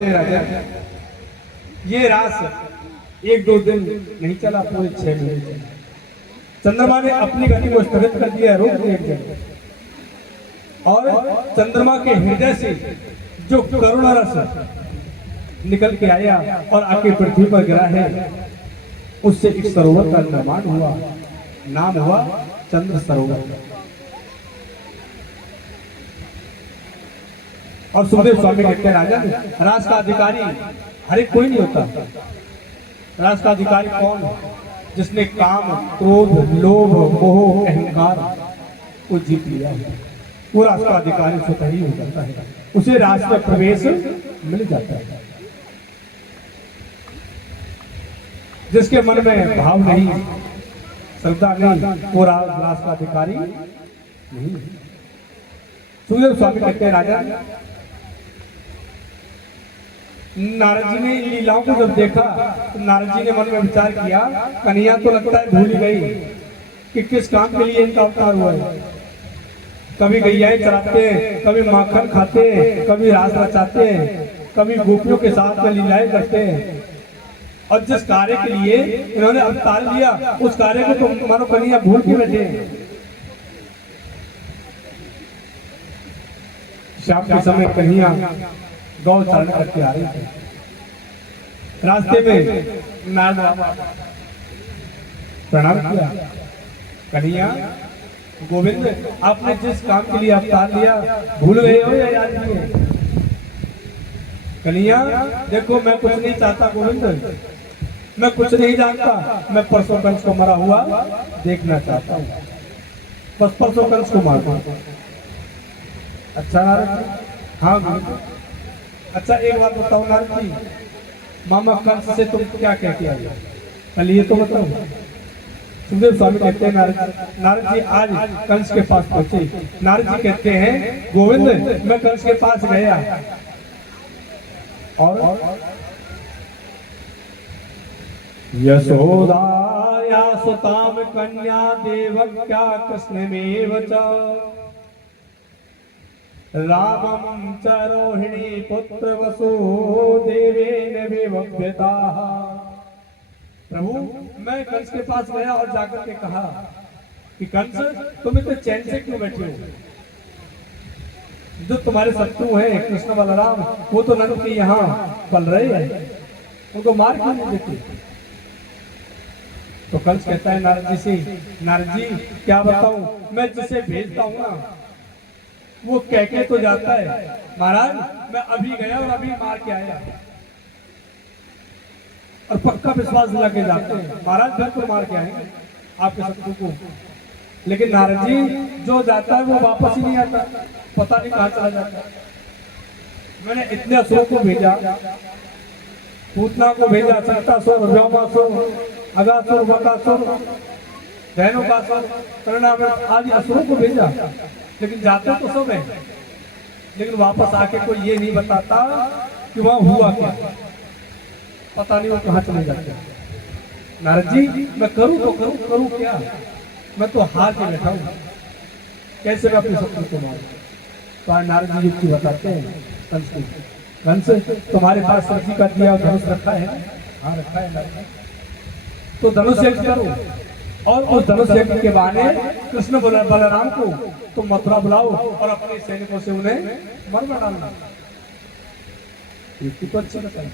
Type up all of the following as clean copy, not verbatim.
राजा ये रास एक दो दिन नहीं चला, पूरे 6 महीने चला। चंद्रमा ने अपनी गति को स्थगित कर दिया, रोक दिया एक जगह। और चंद्रमा के हृदय से जो करुण रस निकल के आया और आके पृथ्वी पर गिरा है, उससे एक सरोवर का निर्माण हुआ, नाम हुआ चंद्र सरोवर। और सुखदेव स्वामी कहते हैं, राजन राज का अधिकारी हर एक कोई नहीं होता। राज का अधिकारी कौन है? जिसने काम, क्रोध, लोभ, मोह, अहंकार को जीत लिया है, वो राज का अधिकारी स्वतः ही हो जाता है, उसे राज में प्रवेश मिल जाता है। जिसके मन में भाव नहीं, श्रद्धा नहीं, वो राज का अधिकारी नहीं। सुखदेव स्वामी कहते हैं, राजा नारद जी ने लीलाओं को जब देखा तो नारद जी ने मन में विचार किया, कन्हैया तो लगता है भूल गई कि किस काम के लिए इनका अवतार हुआ है। कभी गैयाएं चराते, कभी माखन खाते, कभी रास रचाते, कभी गोपियों के साथ में लीलाएं करते, और जिस कार्य के लिए इन्होंने अवतार लिया उस कार्य को तो मानो कन्हैया भूल के बैठे। शाम के समय कन्हैया गौ चारण करके आ रही थी। रास्ते में नारद प्रणाम किया, कन्हैया गोविंद आपने जिस काम के लिए अवतार लिया भूल गए हो या याद नहीं है? कन्हैया देखो मैं कुछ नहीं चाहता गोविंद, मैं कुछ नहीं जानता, मैं परसों कंस को मरा हुआ देखना चाहता हूँ, बस परसों कंस को मारता। अच्छा नारद, हाँ गोविंद। अच्छा एक बात बताओ नारद जी, मामा कंस से तुम क्या कह के आए? पहले ये तो बताओ। सुखदेव स्वामी कहते हैं, नारद जी आज कंस के पास पहुंचे। नारद जी कहते हैं, गोविंद मैं कंस के पास गया और यशोदाया सुताम कन्या देवक्या कृष्णमेव च रामं च रोहिणी पुत्र वसुदेवेन विवभ्यताः। प्रभु मैं कंस के पास गया और जाकर के कहा कि कंस तुम इतने चैन से क्यों बैठे हो? जो तुम्हारे शत्रु हैं कृष्ण बलराम, वो तो नंद के यहाँ पल रहे हैं, उनको मार क्यों नहीं देते? तो कंस कहता है नारद जी से, नारद जी क्या बताऊं, मैं जिसे भेजता हूँ ना वो कह के तो जाता है, महाराज मैं अभी गया और अभी मार के आया, और पक्का विश्वास दिला के जाते हैं महाराज फिर तो मार के आएंगे आपके शत्रु को। लेकिन नारद जी जो जाता है वो वापस ही नहीं आता, पता नहीं कहाँ चला जाता। मैंने इतने असुरों को भेजा, पूतना को भेजा, सत्तासुर, व्योमासुर, अगासुर, बकासुर, धैनुकासुर, कर्णासुर आदि असुरों को भेजा, लेकिन जाते तो सब है, लेकिन वापस आके कोई ये नहीं बताता कि वहां हुआ क्या, पता नहीं वो कहाँ चले जाते। नारद जी मैं करूं तो करूं क्या? मैं तो हार के बैठा हूं, कैसे मैं अपने शत्रु को मारूं? तो नारद जी युक्ति बताते हैं कंस को, कंस तुम्हारे पास सब्जी का दिया धनुष रखा है? हाँ रखा है नारद, तो धनुष यज्ञ करो और उस धनुष यज्ञ के बहाने कृष्ण बलराम को तुम मथुरा बुलाओ और अपने सैनिकों से उन्हें मर डालना। युक्ति तो अच्छा लगता है।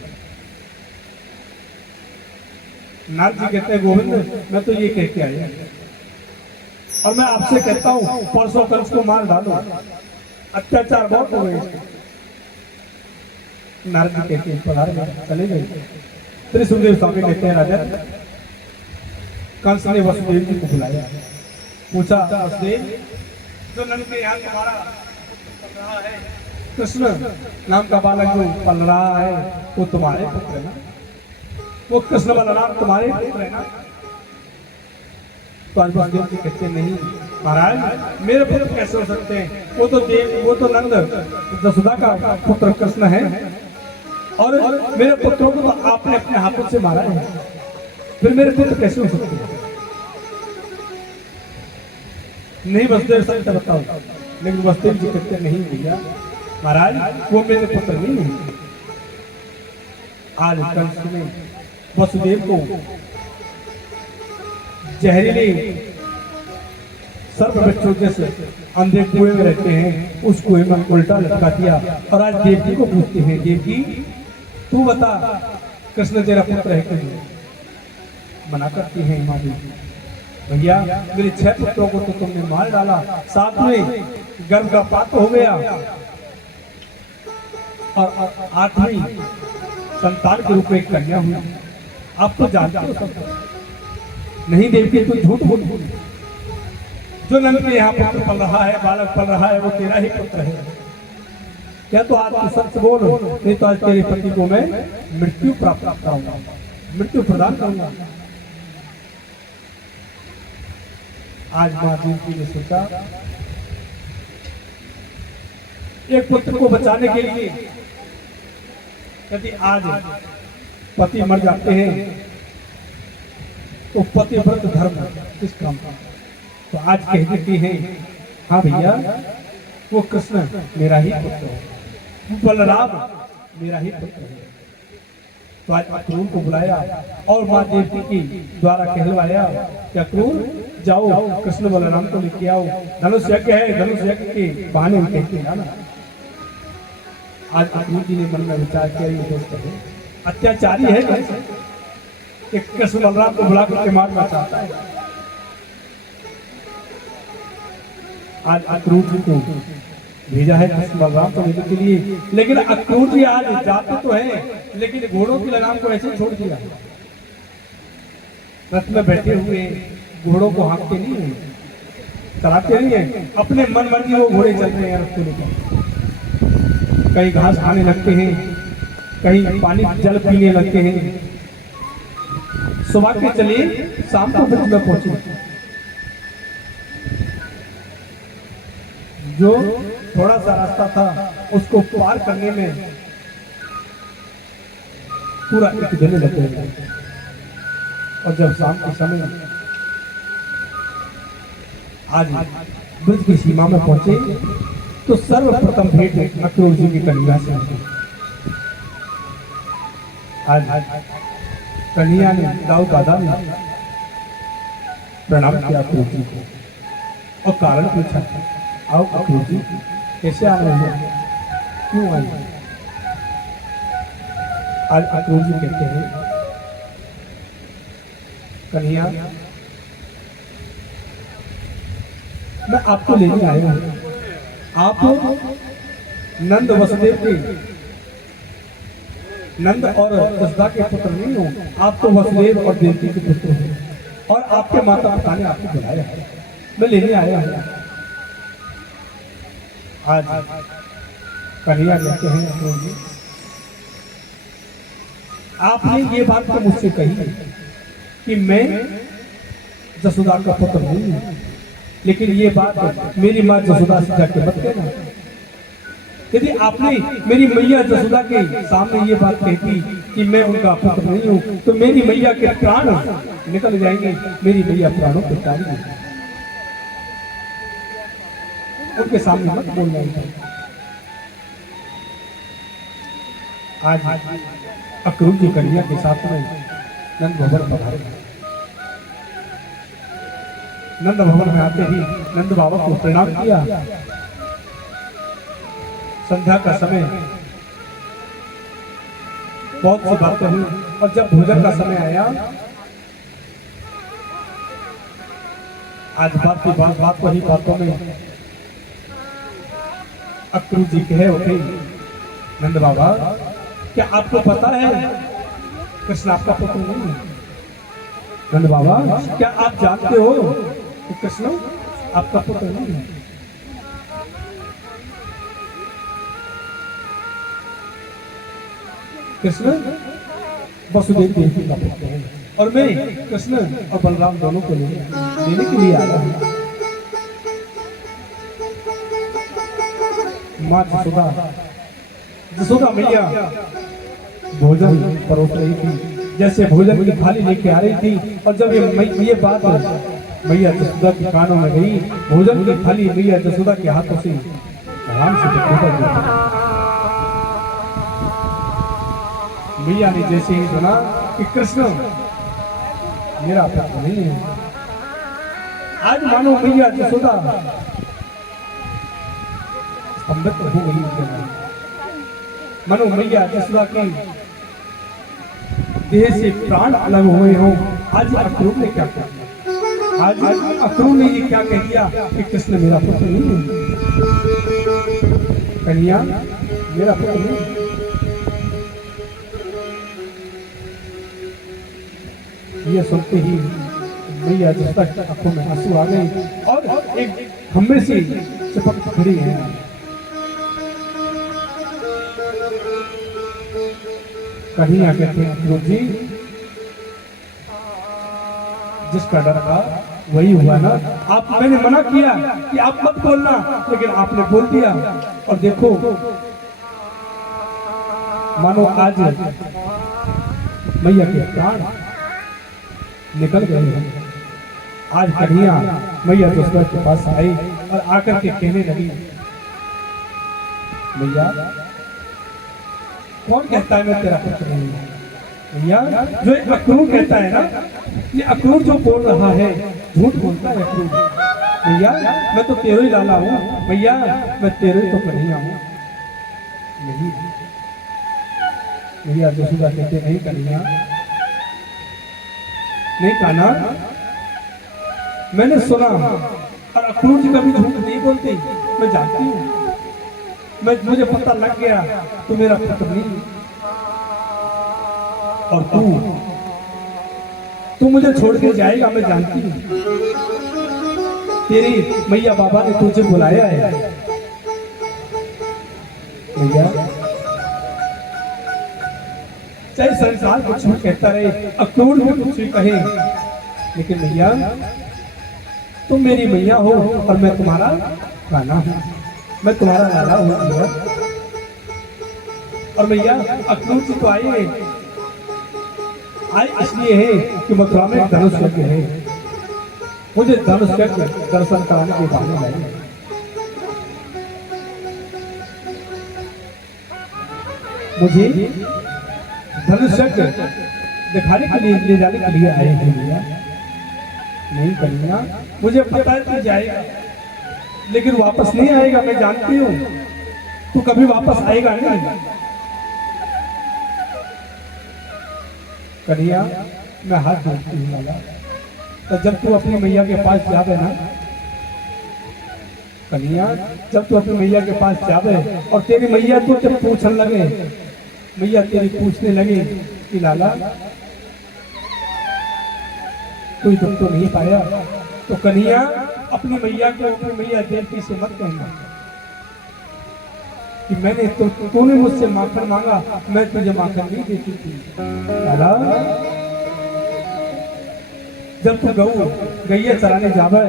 नारद जी कहते हैं, गोविंद मैं तो ये कह के आया और मैं आपसे कहता हूँ परसों कंस को मार डालो, अत्याचार बहुत हो गए। नारद जी कहते हैं पधार, चले गए। फिर सुखदेव स्वामी कहते हैं, राजा कंस ने वसुदेव जी को बुलाया, पूछा वसुदेव जो नंद के यहाँ तुम्हारा पल रहा है, कृष्ण नाम का बालक जो पल रहा है वो तुम्हारे पुत्र है ना? वो कृष्ण बलराम तुम्हारे पुत्र है ना? तो आज वसुदेव जी कहते नहीं महाराज मेरे पुत्र कैसे हो सकते हैं? वो तो नंद जसोदा का पुत्र कृष्ण है, और मेरे पुत्रों को तो आपने अपने हाथों से मारा है, फिर मेरे पुत्र कैसे हो सकते हैं? नहीं वसुदेव सत्य बताओ। लेकिन वसुदेव जी कहते नहीं भैया महाराज वो मेरे पुत्र नहीं है, आज कंस ने वसुदेव को जहरीले सर्प बच्चों जैसे अंधे कुएं में रहते हैं, उस कुएं में उल्टा लटका दिया। और आज देवकी को पूछते हैं, देवकी तू बता कृष्ण तेरा पुत्र है कि नहीं? मना करती है माँ देवी, भैया मेरे 6 पुत्रों को तो तुमने मार डाला, साथ में गर्भपात हो गया और 8वीं संतान के रूप में एक कन्या हुई। आप तो जानते हो सब। नहीं देवकी तू झूठ बोल, जो नंद के यहाँ पुत्र पल रहा है, बालक पल रहा है, वो तेरा ही पुत्र है। क्या तो आज तू सच बोल, नहीं तो आज तेरे पति को मैं मृत्यु प्राप्त कराऊंगा, मृत्यु प्रदान करूंगा। आज माँ देवकी ने सोचा एक पुत्र को बचाने के लिए, यदि आज पति मर जाते हैं तो पतिव्रत धर्म किस काम का? तो आज कह देती है, हाँ भैया वो कृष्ण मेरा ही पुत्र है, वो बलराम मेरा ही पुत्र है। तो आज अक्रूर को बुलाया और माँ देवकी की द्वारा कहलवाया कि अक्रूर जाओ कृष्ण बलराम को लेके आओ, धनुष यज्ञ है, धनुष यज्ञ के बहाने उनके कहते हैं ना। आज अक्रूर जी ने मन में विचार किया, ये दोस्त है अत्याचारी है, कृष्ण बलराम को बुला करके मारना चाहता है। आज अक्रूर जी को भेजा है कृष्ण बलराम को लेने के लिए, लेकिन अक्रूर जी आज जाते तो हैं लेकिन घोड़ों की लगाम को ऐसे छोड़ दिया। रथ में बैठे हुए घोड़ों को हाँकते नहीं है, चलाते नहीं है, अपने मन मर्जी वो घोड़े चल रहे हैं रथ को लेकर। कहीं घास खाने लगते हैं, कहीं पानी जल पीने लगते हैं। सुबह के चले शाम को ब्रज में पहुंचे। जो थोड़ा सा रास्ता था उसको पार करने में पूरा एक दिन लग गया। और जब शाम के समय आज ब्रज की सीमा में पहुंचे तो सर्वप्रथम भेंट अक्रूर जी की कन्या से हुई। आज कन्या ने दाऊ दादा ने प्रणाम किया अक्रूर जी को और कारण पूछा, आओ अक्रूर जी कैसे आ रहे हैं, क्यों आए? आज अक्रूर जी कहते हैं, कन्या मैं आपको लेने आया हूं, आप नंद वसुदेव के, नंद और जसोदा के पुत्र नहीं हो, आप तो वसुदेव और देवकी के पुत्र हो और आपके माता पिता ने आपको बुलाया है, मैं लेने आया हूं। आज कन्या कहते हैं अक्रूर जी, आपने ये बात तो मुझसे कही कि मैं जसोदा का पुत्र नहीं हूं, लेकिन ये बात मेरी माँ जसोदा से जाके मत कहना। यदि आपने मेरी मैया जसोदा के सामने ये बात कहती कि मैं उनका पुत्र नहीं हूं, तो मेरी मैया के प्राण निकल जाएंगे, मेरी मैया प्राणों के तारी है। उनके सामने मत बोलना है। आज अक्रूर जी कन्या के साथ में नंद भवन पधारे। नंद भवन में आते ही नंद बाबा को प्रणाम किया। संध्या का समय, बहुत सी बातें हुई और जब भोजन का समय आया, आज बात वही बातों में अक्रूर जी कहे उठे, नंद बाबा क्या आपको पता है कृष्ण आपका पुत्र नहीं है? नंद बाबा क्या आप जानते हो कि कृष्ण आपका पुत्र नहीं है? कृष्ण वसुदेव देवकी का पुत्र है और मैं कृष्ण और बलराम दोनों को लेने के लिए आया हूं। माँ जसोदा मैया भोजन परोस रही थी, जैसे भोजन की थाली लेके आ रही थी और जब ये बात मैया जसोदा के कानों में गई, भोजन की थाली मैया जसोदा के हाथों से आराम से मैया ने जैसे ही सुना कि कृष्ण मेरा पुत्र नहीं है, आज मानो मैया यशोदा स्तंभित हो गई उसके बाद। मानो मैया यशोदा की देह से प्राण अलग हुए हों। आज अक्रूर ने क्या किया? आज अक्रूर ने ये क्या कह दिया कि कृष्ण मेरा पुत्र नहीं है, कन्या मेरा पुत्र नहीं है। ये सुनते ही मैया यशोदा की आंखों में आंसू आ गए और एक खम्भे से चिपक खड़ी है। कन्हैया कहते हैं अक्रूर जी, जिसका डर था वही हुआ ना। आप, मैंने मना किया कि आप मत बोलना, लेकिन आपने बोल दिया और देखो मानो आज मैया के प्राण निकल गए हैं। आज कन्हैया मैया यशोदा के पास आई और आकर के कहने लगी, मैया कौन कहता है मैं तेरा पुत्र नहीं हूं? भैया जो अक्रूर कहता है ना, ये अक्रूर जो बोल रहा है झूठ बोलता है अक्रूर। भैया मैं तो तेरे ही लाला हूँ, भैया मैं तेरे ही तो कन्हैया हूँ। नहीं भैया यशोदा कहते नहीं कन्हैया, नहीं कान्हा, मैंने सुना और अक्रूर जी कभी झूठ नहीं बोलते, मैं जानती हूँ, मुझे पता लग गया तू मेरा पुत्र नहीं, और तू मुझे छोड़ के जाएगा, मैं जानती हूँ। तेरी मैया बाबा ने तुझे बुलाया है। भैया चाहे संसार कुछ भी कहता रहे, अक्रूर भी कुछ भी कहे, लेकिन भैया तुम मेरी मैया हो और मैं तुम्हारा गाना हूँ, मैं तुम्हारा लाला हूँ। और भैया अक्रूर जी तो आए इसलिए है कि मथुरा में धनुष यज्ञ है, मुझे धनुष यज्ञ दर्शन कराने के बहाने लाए। मुझे धनुष यज्ञ दिखाने के लिए, ले जाने के लिए आए हैं भैया। नहीं कन्हैया, मुझे पता है तू जाएगा लेकिन वापस नहीं आएगा, मैं जानती हूँ तू कभी वापस आएगा नहीं। कन्हैया मैं हाथ जोड़ती हूँ लाला, तो जब तू अपनी मैया के पास जावे ना, कन्हैया जब तू अपनी मैया के पास जावे और तेरी मैया तो जब पूछने लगे, मैया तेरी पूछने लगे कि लाला कोई दुख तो नहीं पाया, तो कन्हैया अपनी मैया को, अपनी मैया देवकी से मत कहना कि मैंने तूने मुझसे माखन मांगा, मैं तुझे माखन नहीं देती थी। लाला जब तू गैया चराने जावे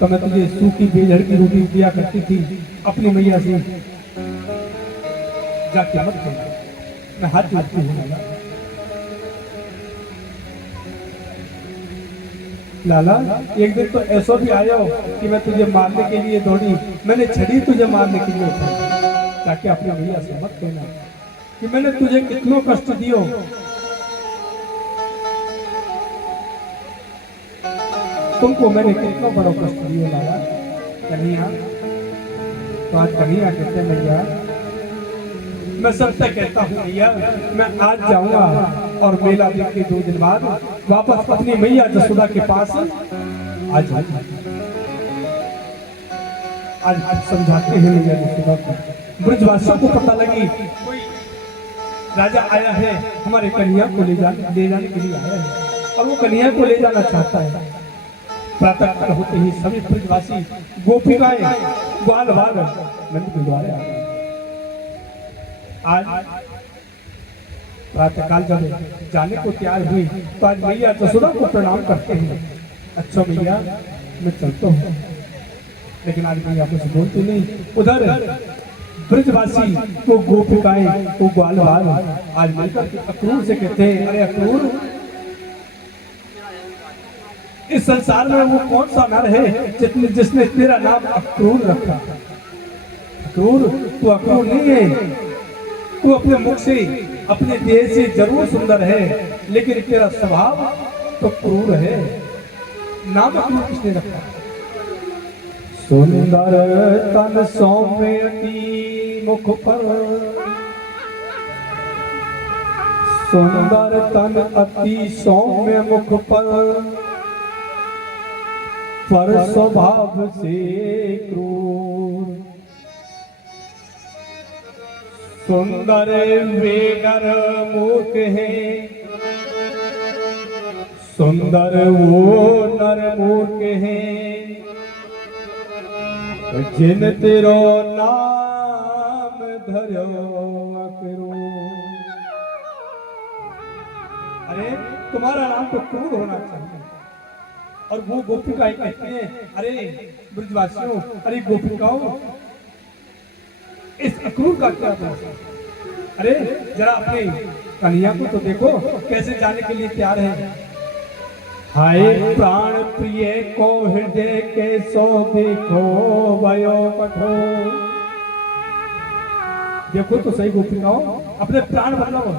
तो मैं तुझे सूखी बेजड़ की रोटी दिया करती थी, अपनी मैया से जाके मत कहना, मैं हाथ जोड़ती हूँ लाला। एक दिन तो ऐसा भी आया हो कि मैं तुझे मारने के लिए दौड़ी, मैंने छड़ी तुझे मारने के लिए उठाई, ताकि अपने भैया से मत कहना कि मैंने तुझे कितना कष्ट दियो। तुमको मैंने कितना बड़ा कष्ट दिया लाला। कन्हैया तो आज कन्हैया कहते भैया मैं सबसे कहता हूँ भैया, मैं आज जाऊंगा और मेला देख के 2 दिन बाद वापस अपनी मैया यशोदा के पास आज समझाते हैं मैया यशोदा को। ब्रजवासियों को पता लगी कोई राजा आया है, हमारे कन्हैया को ले जाने के लिए आया है और वो कन्हैया को ले जाना चाहता है। प्रातः काल होते ही सभी ब्रजवासी गोपिकाएं ग्वाल बाल नंद के द्वारे आ गए। आज प्रातः काल जब जाने को तैयार हुई तो आज मैया यशोदा को प्रणाम करते हैं। अच्छा भैया मैं चलता हूँ, लेकिन आज मैया कुछ बोलती नहीं। उधर ब्रजवासी वो गोपिकाएं वो ग्वाल बाल आज मिलकर अक्रूर से कहते हैं, अरे अक्रूर इस संसार में वो कौन सा नर है जिसने तेरा नाम अक्रूर रखा? अक्रूर तू अक्रूर नहीं है, तू अपने मुख से अपने देह से जरूर सुंदर है, लेकिन तेरा स्वभाव तो क्रूर है। नाम क्यों किसने रखा? सुंदर तन सौम्य अति मुख पर, सुंदर तन अति सौम्य मुख पर स्वभाव से क्रूर। सुंदर वे नर मूर्ख है, सुंदर वो नर मूर्ख है, जिन तेरो नाम धरो करो। अरे तुम्हारा नाम तो क्रूर होना चाहिए। और वो गोपिकाएं कहते हैं, अरे ब्रजवासियों, अरे गोपिकाओं, इस अक्रूर का क्या दोष है? अरे जरा अपने कन्हैया को तो देखो, कैसे जाने के लिए तैयार है। हाय प्राण प्रिय को हृदय के सो देखो भयो कठोर। देखो तो सही गोपिकाओं, अपने प्राण बदलाओ,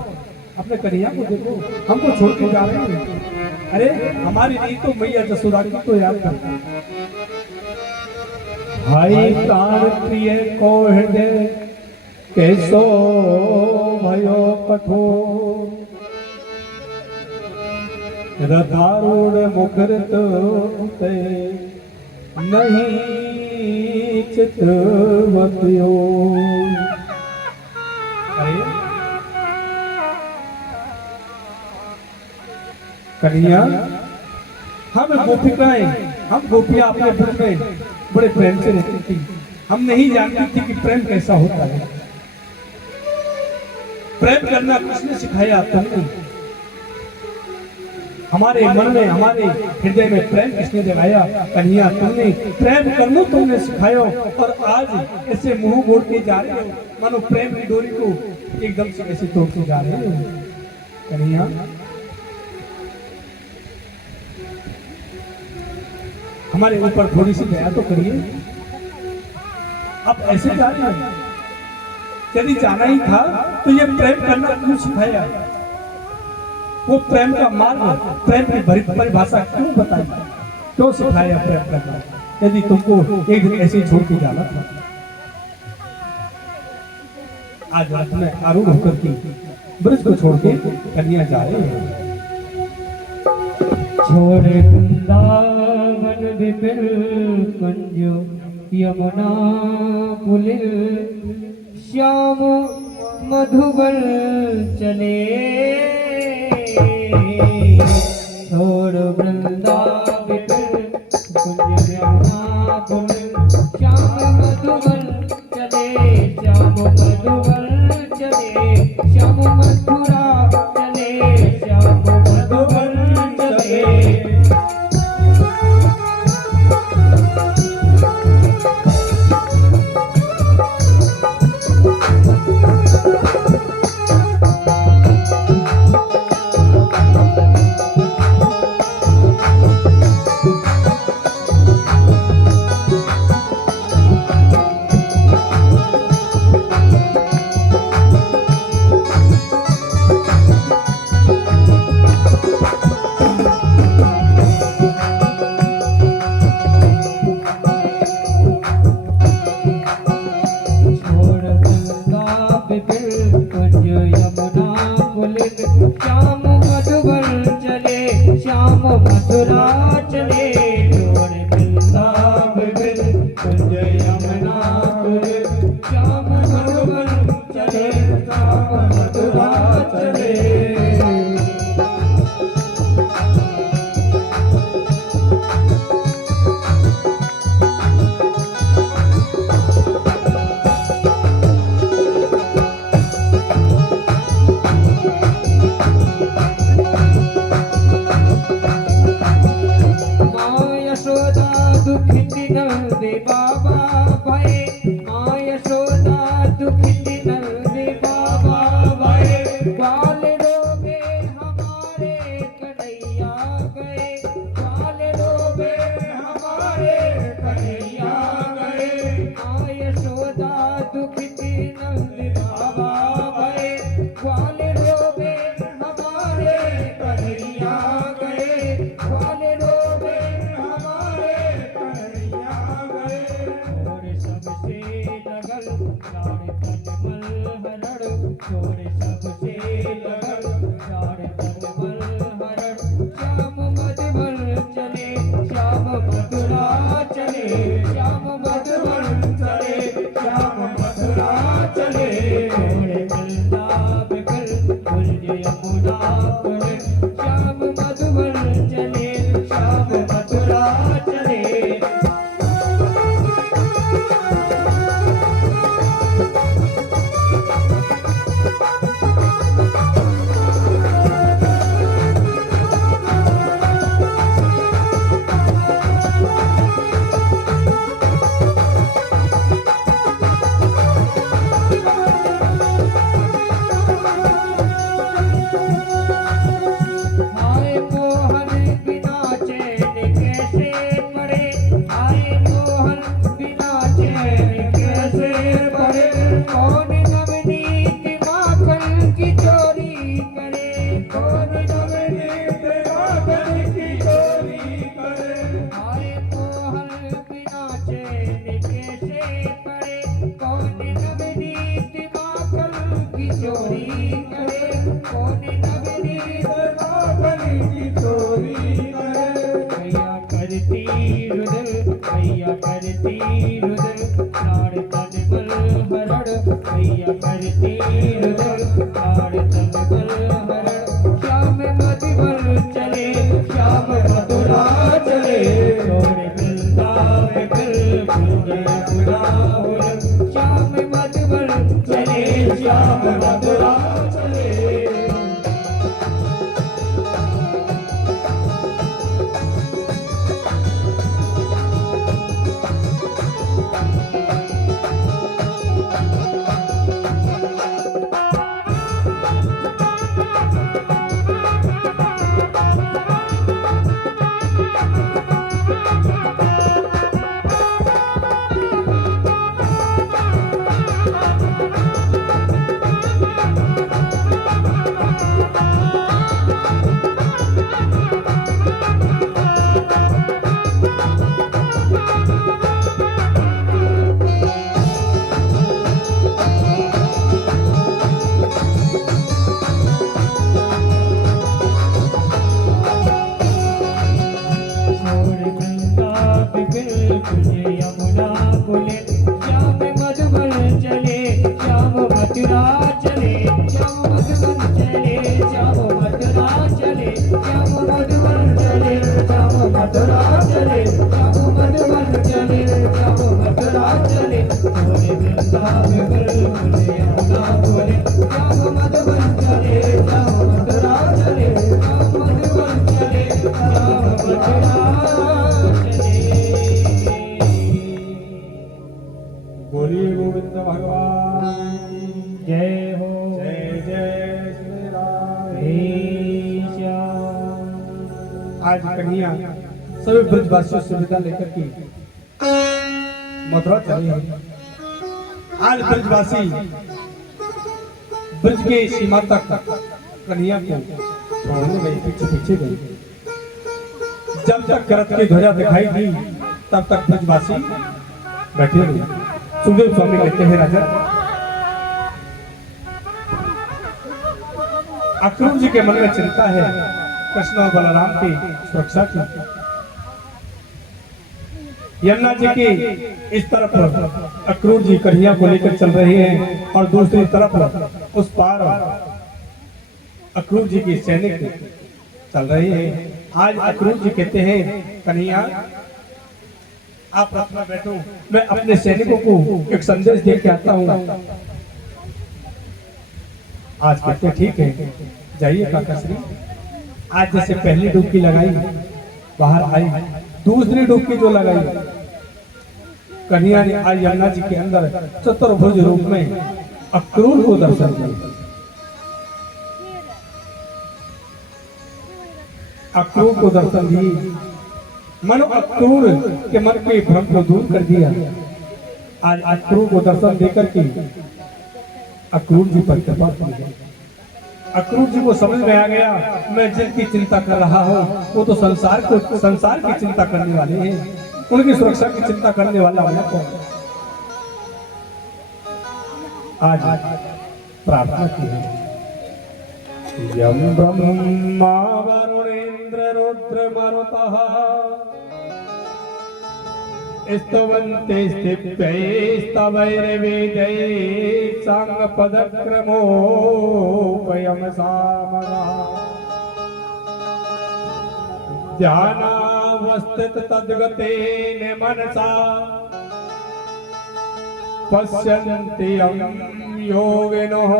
अपने कन्हैया को देखो, हमको छोड़ के जा रहे हैं। अरे हमारी नहीं तो मैया जसोदा की तो याद करता। हाय प्राण प्रिय को हृदय कैसो भयो कठोर, रथारूढ़ मुखरित नहीं चित्रवत्यो। कन्हैया, हम गोपिकाएं, हम गोपियां अपने ब्रज में बड़े प्रेम से रहती थी। हम नहीं जानती थी कि प्रेम कैसा होता है। प्रेम करना किसने सिखाया? तुमने। हमारे मन में, हमारे हृदय में प्रेम किसने जगाया? कन्हैया तुमने। प्रेम करना तुमने सिखाया, और आज ऐसे मुंह मोड़ के जा रहे हो, मानो प्रेम की डोरी को एकदम से कैसे तोड़ते जा रहे हो। कन्हैया, हमारे ऊपर थोड़ी सी दया तो करिए। अब ऐसे जा रहे हैं, यदि जाना ही था तो ये प्रेम करना क्यों सिखाया? वो प्रेम का मार्ग, प्रेम की परिभाषा क्यों बताई, क्यों सिखाया प्रेम करना, यदि तुमको एक दिन ऐसे छोड़ के जाना था? आज रात में आरूढ़ होकर के ब्रज को छोड़ के कन्या जा रही है। छोड़े वृंदावन विपिन कुंजो यमुना पुलिन, श्याम मधुबन चले। छोड़ वृंदावन विपिन कुंज यमुना पुलिन, श्याम मधुबन चले। श्याम मधुबन चले, श्याम मथुरा चले, श्याम मधुबन चले। श्याम मधुबन चले, श्याम मथुरा चले। छोड़ वृंदावन कुंज यमुना पुलिन, श्याम मधुबन चले, श्याम मथुरा चले। दुखित नंदे बाबा भाई, माँ यशोदा दुखित नंदे बाबा भाई। बाल रोगे हमारे कन्हैया गए, बाल रोगे हमारे कन्हैया गए। माँ यशोदा दुखित नंदे बाबा भाई, बाल सबसे लगन जाड़ तन बल हरण श्याम मधुबन चले श्याम मथुरा चले श्याम मधुबन चले श्याम मथुरा चले घोड़े चलता बिगल गुंज यमुना कुल श्याम मधुबन चले श्याम मथुरा चले आए मोहन बिना चैन कैसे पड़े आए मोहन बिना चैन कैसे पड़े कौन नवनीत माखन की चोरी करे कौन नवनीत माखन की चोरी करे आए मोहन बिना चैन कैसे पड़े कौन नवनीत माखन की चोरी करे कौन नवनीत भैया करती रुदल भैया करती रुदल लाड़ तन बल हरण भैया करती रुदल लाड़ तन बल हरण श्याम मधुबन चले श्याम मथुरा चले छोड़ मिलता बिगल गुंज यमुना कुल श्याम मधुबन चले श्याम मथुरा चले मथुरा चले श्याम मधुबन चले श्याम मथुरा चले श्याम मधुबन चले श्याम मथुरा चले श्याम मधुबन चले श्याम मथुरा चले घोड़े वृंदा बिगल गुंज यमुना कुल श्याम मधुबन चले श्याम मथुरा चले श्याम मधुबन चले श्याम मथुरा चले बोलिए गोविंद भगवान जय हो जय जय श्री राम। हे श्याम आज कन्हैया सभी ब्रजवासियों से विदा लेकर के मथुरा चले हैं। आज ब्रजवासी ब्रज के सीमा तक कन्हैया को छोड़ने गए, पीछे पीछे गए। जब तक रथ की ध्वजा दिखाई दी तब तक ब्रजवासी बैठे रहे। सुखदेव स्वामी कहते हैं, राजा अक्रूर जी के मन में चिंता है कृष्ण और बलराम की सुरक्षा की। यमुना जी की इस तरफ अक्रूर जी कन्हैया को लेकर चल रहे हैं और दूसरी तरफ उस पार अक्रूर जी की सैनिक चल रहे हैं। आज अक्रूर जी कहते हैं, कन्हैया आप रथ में बैठो, मैं अपने सैनिकों को एक संदेश दे के आता हूँ। आज कहते ठीक है, जाइए काकाश्री। आज जैसे पहली डुबकी लगाई बाहर आई, दूसरी डुबकी जो लगाई कन्हैया ने आज यमुना जी के अंदर चतुर्भुज रूप में अक्रूर को दर्शन दिया। अक्रूर को दर्शन दिए, मनो अक्रूर के मन के भ्रम को दूर कर दिया। आज अक्रूर को दर्शन देकर के अक्रूर जी पर कृपा की। अक्रूर जी को समझ में आ गया, मैं जिनकी चिंता कर रहा हूँ वो तो संसार की चिंता करने वाले हैं, उनकी सुरक्षा की चिंता करने वाला मैं कौन। आज प्रार्थना की है, यं ब्रह्मा वरुणेन्द्र रुद्र मरुतः स्तवन्ते स्तवैर्वेदैः साङ्गपदक्रमोपयं सामगा ध्यानावस्थित तद्गतेन मनसा पश्यन्ति यं योगिनः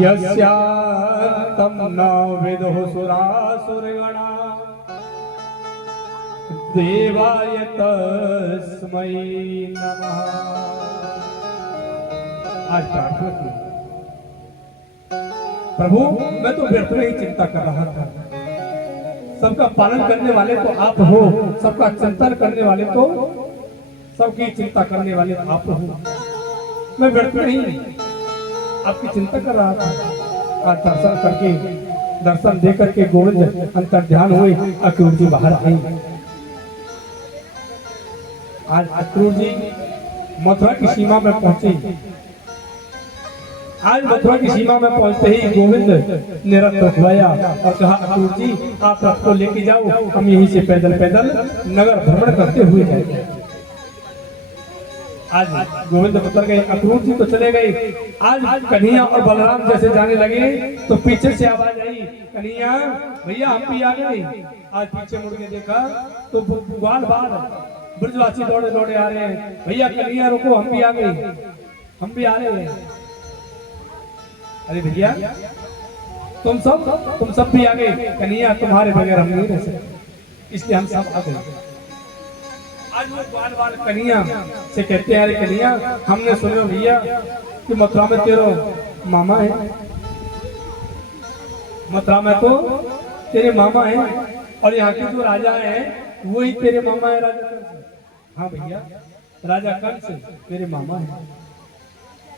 यस्यान्तं न विदुः सुरासुरगणा देवाय तस्मै नमः। आज प्रार्थना की, प्रभु मैं तो व्यर्थ में ही चिंता कर रहा था, सबका पालन करने वाले तो आप हो, सबका चिंतन करने वाले तो सबकी चिंता करने वाले आप हो। मैं व्यर्थ में ही आपकी चिंता कर रहा था। आज दर्शन करके, दर्शन दे करके गोविंद अंतर ध्यान हुए, अक्रूर जी बाहर आई। आज अक्रूर जी मथुरा की सीमा में पहुंचे। आज मथुरा की सीमा में पहुंचते ही गोविंद ने रथ रुकवाया और कहा, अक्रूर जी आप रथ को लेके जाओ, हम यहीं से पैदल पैदल नगर भ्रमण करते हुए जाएंगे। आज गोविंद उतर गए, अक्रूर जी तो चले गए। आज कन्हैया और बलराम जैसे जाने लगे तो पीछे से आवाज आई, कन्हैया भैया हम भी आ गए। आज पीछे मुड़ के देखा तो ग्वाल बाल ब्रजवासी दौड़े दौड़े आ रहे हैं, भैया कन्हैया रुको हम भी आ गए, हम भी आ रहे हैं। अरे भैया तुम सब भी आ गए, कन्हैया तुम्हारे बगैर हम नहीं रह सकते, इसलिए हम सब आ गए। आज वो ग्वाल बाल कन्हैया से कहते हैं, अरे कन्हैया हमने सुना भैया कि मथुरा में तेरा मामा है, मथुरा में तो तेरे मामा है और यहाँ के जो राजा है वही तेरे मामा है, राजा कंस। हाँ भैया राजा कंस तेरे मामा है।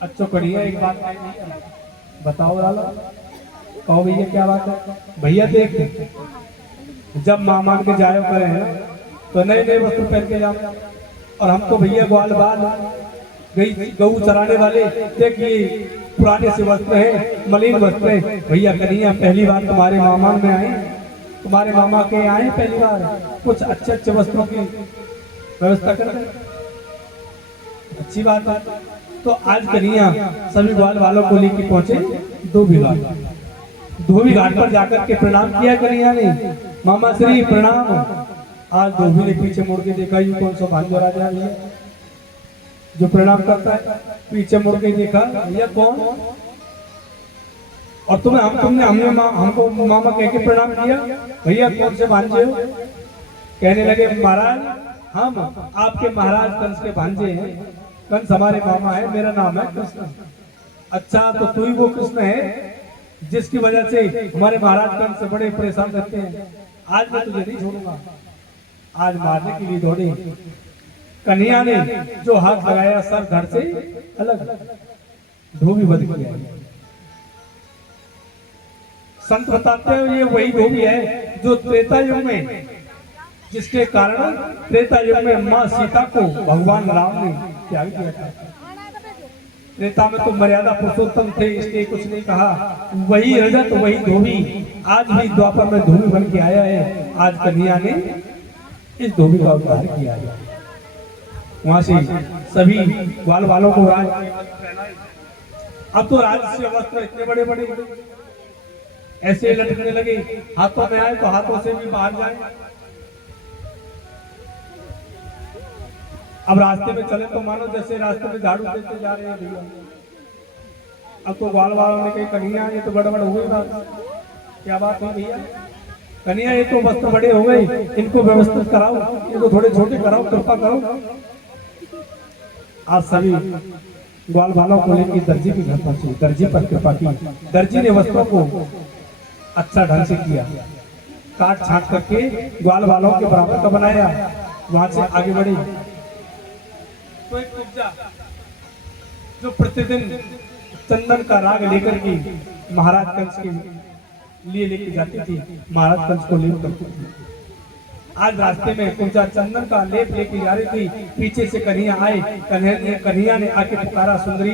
अच्छा कन्हैया एक बात बताओ लाला, कहो भैया क्या बात है। भैया देख जब मामा के जायो करे हैं तो नए नए वस्त्र पहन के जाओ, और हम तो भैया ग्वाल बाल गऊ चराने वाले, देखिए पुराने से वस्त्र हैं, मलिन वस्त्र हैं। भैया कन्हैया पहली बार तुम्हारे मामा में आए, तुम्हारे मामा के आए पहली बार, कुछ अच्छे अच्छे वस्त्रों की व्यवस्था कर, अच्छी बात है। तो आज कन्हैया सभी ग्वाल वालों को लेकर पहुंचे धोबी घाट। धोबी घाट पर जाकर के प्रणाम किया कन्हैया ने, मामा श्री प्रणाम। आज धोबी ने पीछे मुड़ के देखा, ये कौन सा भांजो राजा है जो प्रणाम करता है। पीछे मुड़ के देखा, भैया कौन, और तुमने हमको मामा कह के प्रणाम किया, भैया कौन से भांजे हो। कहने लगे महाराज हम आपके महाराज कंस के भांजे हैं, कंस हमारे मामा है, मेरा नाम है कृष्ण। अच्छा तो तू ही वो कृष्ण है जिसकी वजह से हमारे महाराज कंस से बड़े परेशान रहते हैं। आज मैं तुझे नहीं छोड़ूंगा। आज मारने के लिए दौड़े। कन्हैया ने जो हाथ लगाया सर धड़ से अलग, धोबी बन गया। संत बताते हैं ये वही धोबी है जो त्रेता युग में, जिसके कारण त्रेता युग में मां सीता को भगवान राम ने त्याग दिया था। त्रेता में तो मर्यादा पुरुषोत्तम थे, इसलिए कुछ नहीं कहा। वही रजत वही धोबी आज भी द्वापर में धोबी बन के आया है। आज कन्हैया ने इस धोबी का उद्धार किया है। वहां से सभी ग्वाल वालों को राज, अब तो राजस्य वस्त्र इतने बड़े बड़े ऐसे लटकने लगे, हाथों में आए तो हाथों से भी बाहर जाए। अब रास्ते में चले तो मानो जैसे रास्ते में झाड़ू देते जा रहे हैं भैया। अब तो ग्वाल वालों ने कही, कन्हैया ये तो गड़बड़ हो गई बात, क्या बात है भैया। कन्हैया ये तो वस्त्र बड़े हो गए, इनको व्यवस्थित कराओ, इनको थोड़े छोटे कराओ, कृपा करो। आज सभी ग्वाल वालों को लेकर दर्जी के घर पहुंचे, दर्जी पर कृपा की। दर्जी ने वस्त्रों को अच्छा ढंग से किया, काट छाट करके ग्वाल वालों के बराबर का बनाया। वहां से आगे बढ़े तो एक कुब्जा जो प्रतिदिन चंदन का राग लेकर के महाराज कंस के लिए लेके जाती थी, महाराज कंस को लेप करती थी। आज रास्ते में कुब्जा चंदन का लेप लेके जा रही थी, पीछे से कन्हैया आए। कन्हैया ने आके पुकारा, सुंदरी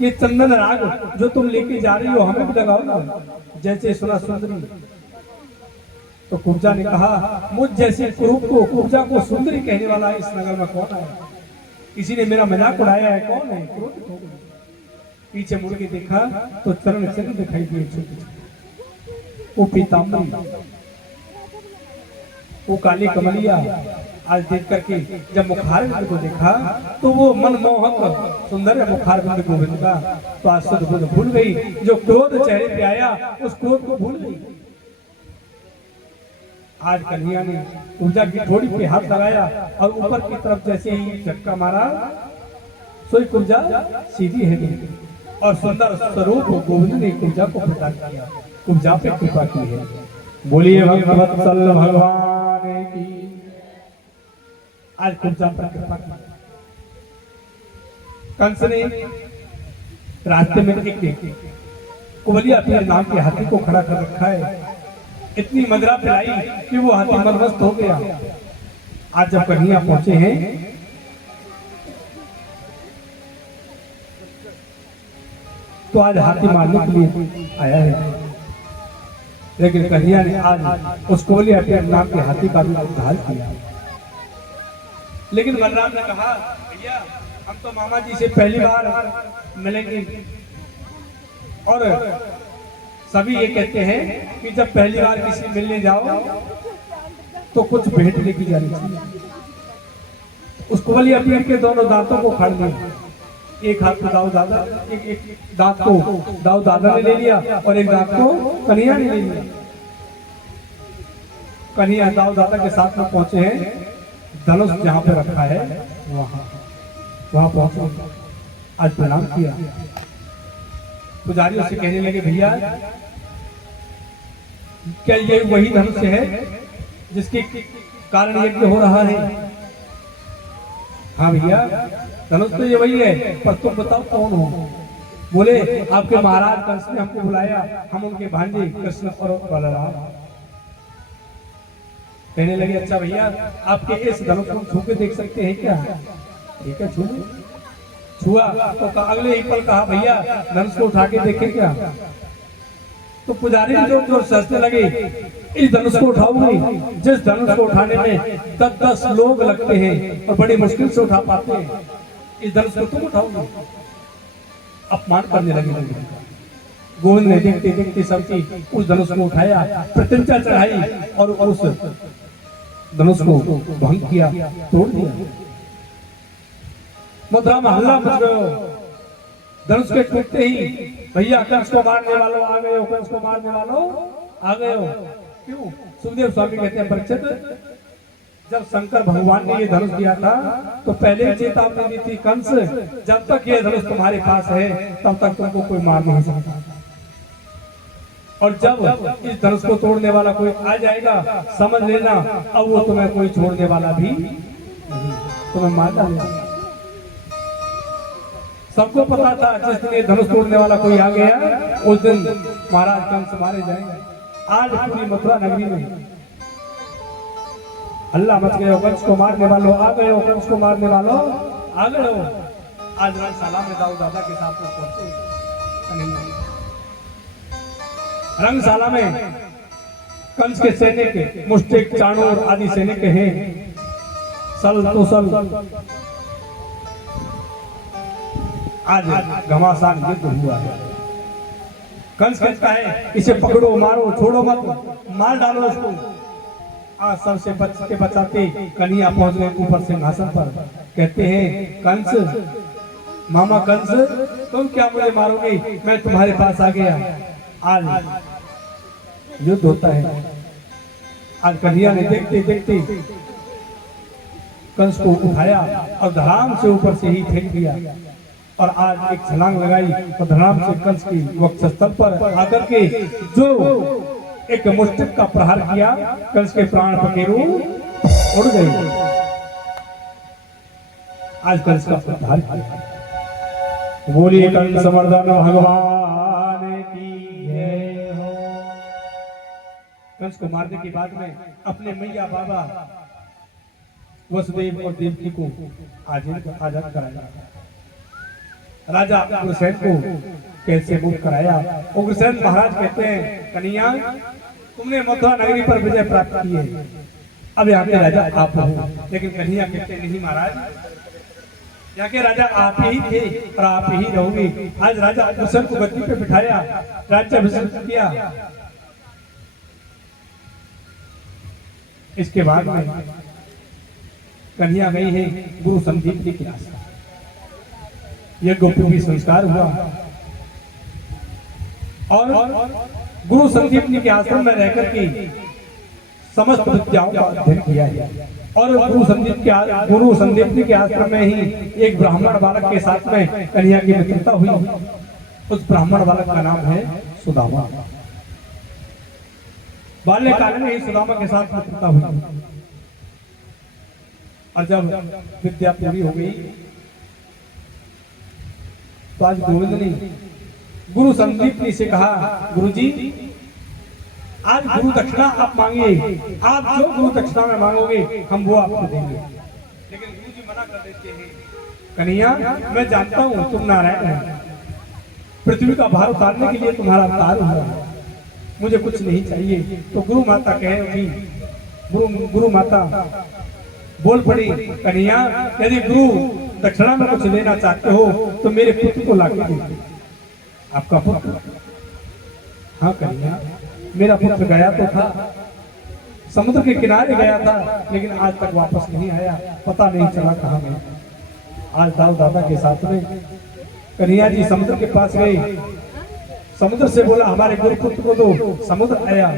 ये चंदन राग जो तुम लेके जा रही हो हमें भी लगाओ ना, जैसे सुना सुंदरी। तो कुब्जा ने कहा, मुझ जैसे कुरूप को, कुब्जा को सुंदरी कहने वाला इस नगर में कौन है? किसी ने मेरा मजाक उड़ाया है, कौन है? क्रोधित हो गई। पीछे मुड़ के देखा तो चरण चिन्ह दिखाई दिए छोटे, वो पीताम्बरी, वो काली कमलिया। आज देख करके जब मुखारबिंद को देखा तो वो मनमोहक सुंदर मुखारबिंद गोविंद का, तो आज सद्गुण भूल गई। जो क्रोध चेहरे पे आया उस क्रोध को भूल गई। आज कन्हैया ने पूजा की थोड़ी पे हाथ लगाया और ऊपर की तरफ जैसे ही झटका मारा, सोई कुब्जा सीधी है गई और सुंदर स्वरूप गोविंद ने कुब्जा को प्रदान किया, कुब्जा पे कृपा की है। बोलिए भगवत्सल भगवान की। आज कुब्जा पर कृपा की। कंस ने रास्ते में एक कुबलिया अपने नाम के हाथी को खड़ा कर रखा है। इतनी मदिरा पिलाई कि वो हाथी मदमस्त हो गया। आज जब कन्हैया पहुंचे हैं तो आज हाथी मारने के लिए आया है, लेकिन कन्हैया ने आज उस कुबलिया अपने नाम के हाथी का भी उद्धार किया। लेकिन बलराम ने कहा, भैया हम तो मामा जी से पहली बार मिलेंगे और सभी ये कहते हैं कि जब पहली बार किसी मिलने जाओ तो कुछ भेंट लेके जानी चाहिए। उस कुबलिया पेड़ के दोनों दांतों को उखाड़ लिया। एक हाथ को दाऊ दादा, एक दांत को दाऊ दादा ने ले लिया और एक दांत को कन्हैया ने ले लिया। कन्हैया दाऊ दादा के साथ में पहुंचे हैं। धनुष जहां पे रखा है वहां पहुंचे, आज प्रणाम किया। पुजारियों से कहने लगे, भैया क्या ये वही धनुष है जिसके कारण यज्ञ हो रहा है? हाँ भैया धनुष तो ये वही है, पर तुम बताओ कौन हो? बोले, आपके महाराज कंस ने हमको बुलाया, हम उनके भांजे कृष्ण और बलराम। कहने लगे, अच्छा भैया आपके इस धनुष को छू के देख सकते हैं क्या? ठीक है, छू। छुआ तो अगले ही पल कहा, भैया धनुष को उठा के देखे क्या? तो पुजारी जोर जोर से हंसने लगे, इस धनुष को उठाओगे? जिस धनुष को उठाने में 10-10 लोग लगते हैं और बड़ी मुश्किल से उठा पाते हैं, इस धनुष को तुम उठाओगे? अपमान करने लगे। गोविंद ने देखते देखते सबकी उस धनुष को उठाया, प्रत्यंचा चढ़ाई और उस धनुष को भंग किया, तोड़ दिया। मथुरा में हल्ला मच गया। धनुष के टूटते ही, भैया कंस को मारने वालों आ गए हो, कंस को मारने वालों आ गए हो। क्यों? सुखदेव स्वामी कहते हैं, परीक्षित जब शंकर भगवान ने ये धनुष दिया था तो पहले चेतावनी दी थी, कंस जब तक ये धनुष तुम्हारे पास है तब तक तुमको कोई मार नहीं सकता, और जब इस धनुष को तोड़ने वाला कोई आ जाएगा समझ लेना अब वो तुम्हें कोई छोड़ने वाला भी नहीं, तुम्हें मार डालेगा। सबको पता था जिस दिन धनुष तोड़ने वाला कोई आ गया उस दिन महाराज कंस मारे जाएंगे। आज पूरी मथुरा नगरी में हल्ला मच गए, कंस को मारने वालों आ गए हो, कंस को मारने वालों आ गए हो। आज रंगशाला में दाऊ दादा के साथ में पहुंचे। रंगशाला में कंस के सैनिक मुष्टिक चाणूर आदि सैनिक हैं। सल तो सल आज घमासान युद्ध हुआ है। कंस कहता है, इसे पकड़ो, मारो, छोड़ो मत, मार डालो इसको। आज सबसे बच के बचाते कन्हैया पहुंच गए ऊपर सिंहासन पर। कहते हैं, कंस, मामा कंस, तुम क्या मुझे मारोगे? मैं तुम्हारे पास आ गया। आज युद्ध होता है। आज कन्हैया ने देखते देखते कंस को उठाया और धड़ाम से ऊपर से ही फेंक दिया, और आज एक छलांग लगाई और धड़ाम से कंस की वक्षस्थल पर आकर के जो एक मुष्टिक का प्रहार किया, कंस के प्राण पखेरु उड़ गए। आज कंस का प्रहार किया। बोलिए कंस मर्दन भगवान की जय हो। कंस को मारने के बाद में अपने मैया बाबा वसुदेव और देवकी को आजाद कराया। राजा उग्रसेन को कैसे मुक्त कराया। उग्रसेन महाराज कहते हैं, कन्हैया तुमने मथुरा नगरी पर विजय प्राप्त की है, अब यहाँ के राजा आप हो। लेकिन कन्हैया कहते हैं, नहीं महाराज, यहाँ के राजा आप ही थे और आप ही रहोगे। आज राजा उग्रसेन को गद्दी पे बिठाया, राज्याभिषेक किया। इसके बाद में कन्हैया गई है गुरु संदीप के आश्रम, यज्ञोपवीत संस्कार हुआ और गुरु संदीप के आश्रम में रहकर के समस्त विद्याओं का अध्ययन किया है। और गुरु संदीप के आश्रम में ही एक ब्राह्मण बालक के साथ में कन्हैया की मित्रता हुई। उस ब्राह्मण बालक का नाम है सुदामा। बाल्यकाल में ही सुदामा के साथ मित्रता हुई और जब विद्या पूरी हो गई तो आज गोविंद ने गुरु संदीप से कहा, गुरुजी आज गुरु दक्षिणा आप मांगिए, आप जो गुरु दक्षिणा में मांगोगे हम वो आपको देंगे। लेकिन गुरुजी मना कर देते हैं, कन्हैया मैं जानता हूँ तुम नारायण हैं, पृथ्वी का भार उतारने के लिए तुम्हारा अवतार हुआ है, मुझे कुछ नहीं चाहिए। तो गुरु माता कहे उठी, गुरु माता बोल पड़ी, कन्हैया यदि गुरु दक्षिणा में कुछ लेना चाहते हो तो मेरे पुत्र को लाके दे। आपका पुत्र? हाँ कन्हैया, मेरा पुत्र गया तो था, समुद्र के किनारे गया था, लेकिन आज तक वापस नहीं आया, पता नहीं चला कहाँ गया। आज दाऊ दादा के साथ में कन्हैया जी समुद्र के पास गए, समुद्र से बोला हमारे गुरु पुत्र को दो। समुद्र आया,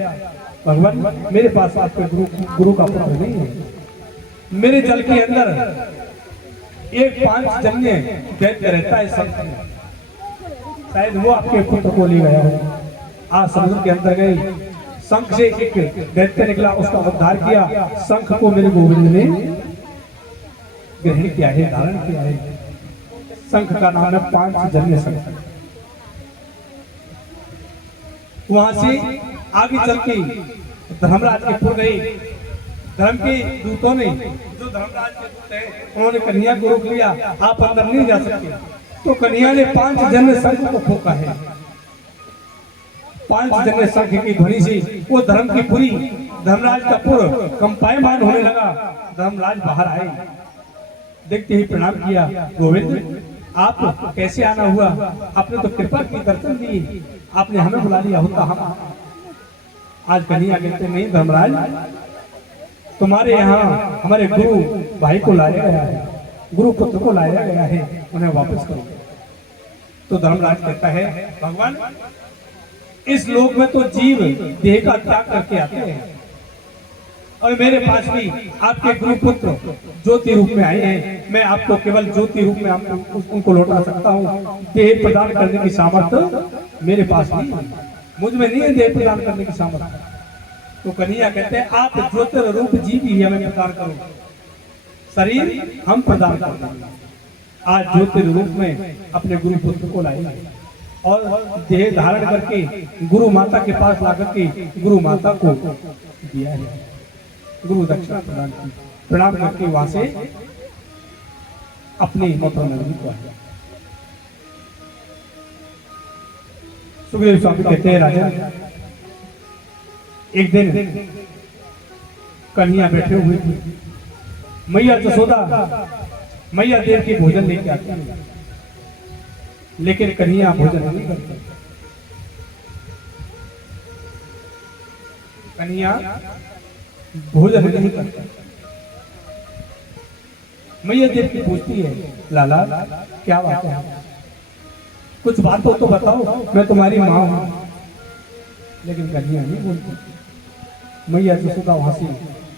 भगवान मेरे पास आपके गुरु का पुत्र नहीं है, मेरे जल के अंदर एक 5 जन्य दैत्य रहता है शंख में, शायद वो आपके पुत्र को ले गया हो। आज समुद्र के अंदर गए, शंख से एक दैत्य निकला, उसका उद्धार किया। शंख को मेरे गोविंद ने ग्रहण किया है, धारण किया है। शंख का नाम है 5 जन्य शंख। वहां से आगे चल के धर्मराज के पुर गए। धर्म के दूतों ने, जो धर्मराज के दूत हैं, उन्होंने कन्हैया को रोक लिया, आप अंदर नहीं जा सकते। तो कन्हैया ने 5 जन्य शंख को फूंका है। 5 जन्य शंख की ध्वनि से वो धर्म की पुरी, धर्मराज का पुर कंपायमान होने लगा। धर्मराज बाहर आए, देखते ही प्रणाम किया, गोविंद आप कैसे आना हुआ? आपने तो कृपा की, दर्शन दिए, आपने हमें बुला लिया होता हम। आज कन्हैया कहते नहीं धर्मराज, तुम्हारे यहाँ हमारे गुरु भाई को लाया गया है, गुरु पुत्र को लाया गया है, उन्हें वापस करो। तो धर्मराज कहता है, भगवान इस लोक में तो जीव देह का त्याग करके आते हैं और मेरे पास भी आपके गुरु पुत्र ज्योति रूप में आए हैं, मैं आपको केवल ज्योति रूप में उनको लौटा सकता हूँ। देह प्रदान करने की सामर्थ्य मेरे पास नहीं है, मुझ में नहीं है देह प्रदान करने की सामर्थ्य। तो कन्हैया कहते हैं आप ज्योतिर रूप जीव ही हमें प्रदान करो, शरीर हम प्रदान कर देंगे। आज ज्योतिर रूप में अपने गुरु पुत्र को लाए और देह धारण करके गुरु माता के पास ला करके गुरु माता को दिया है, गुरु दक्षिणा प्रदान की। प्रणाम करके वहां से अपनी मथुरा नगरी को आया। सुखदेव स्वामी कहते हैं, राजा एक दिन कन्हैया बैठे हुए थे, मैया जसोदा मैया देव की भोजन लेके आती है, लेकिन कन्हैया भोजन नहीं करते। कन्हैया भोजन नहीं करते। मैया देव की पूछती है, लाला क्या बात है, कुछ बात हो तो बताओ, मैं तुम्हारी माँ हूं। लेकिन कन्हैया नहीं बोलती। मैया जसोदा वहां से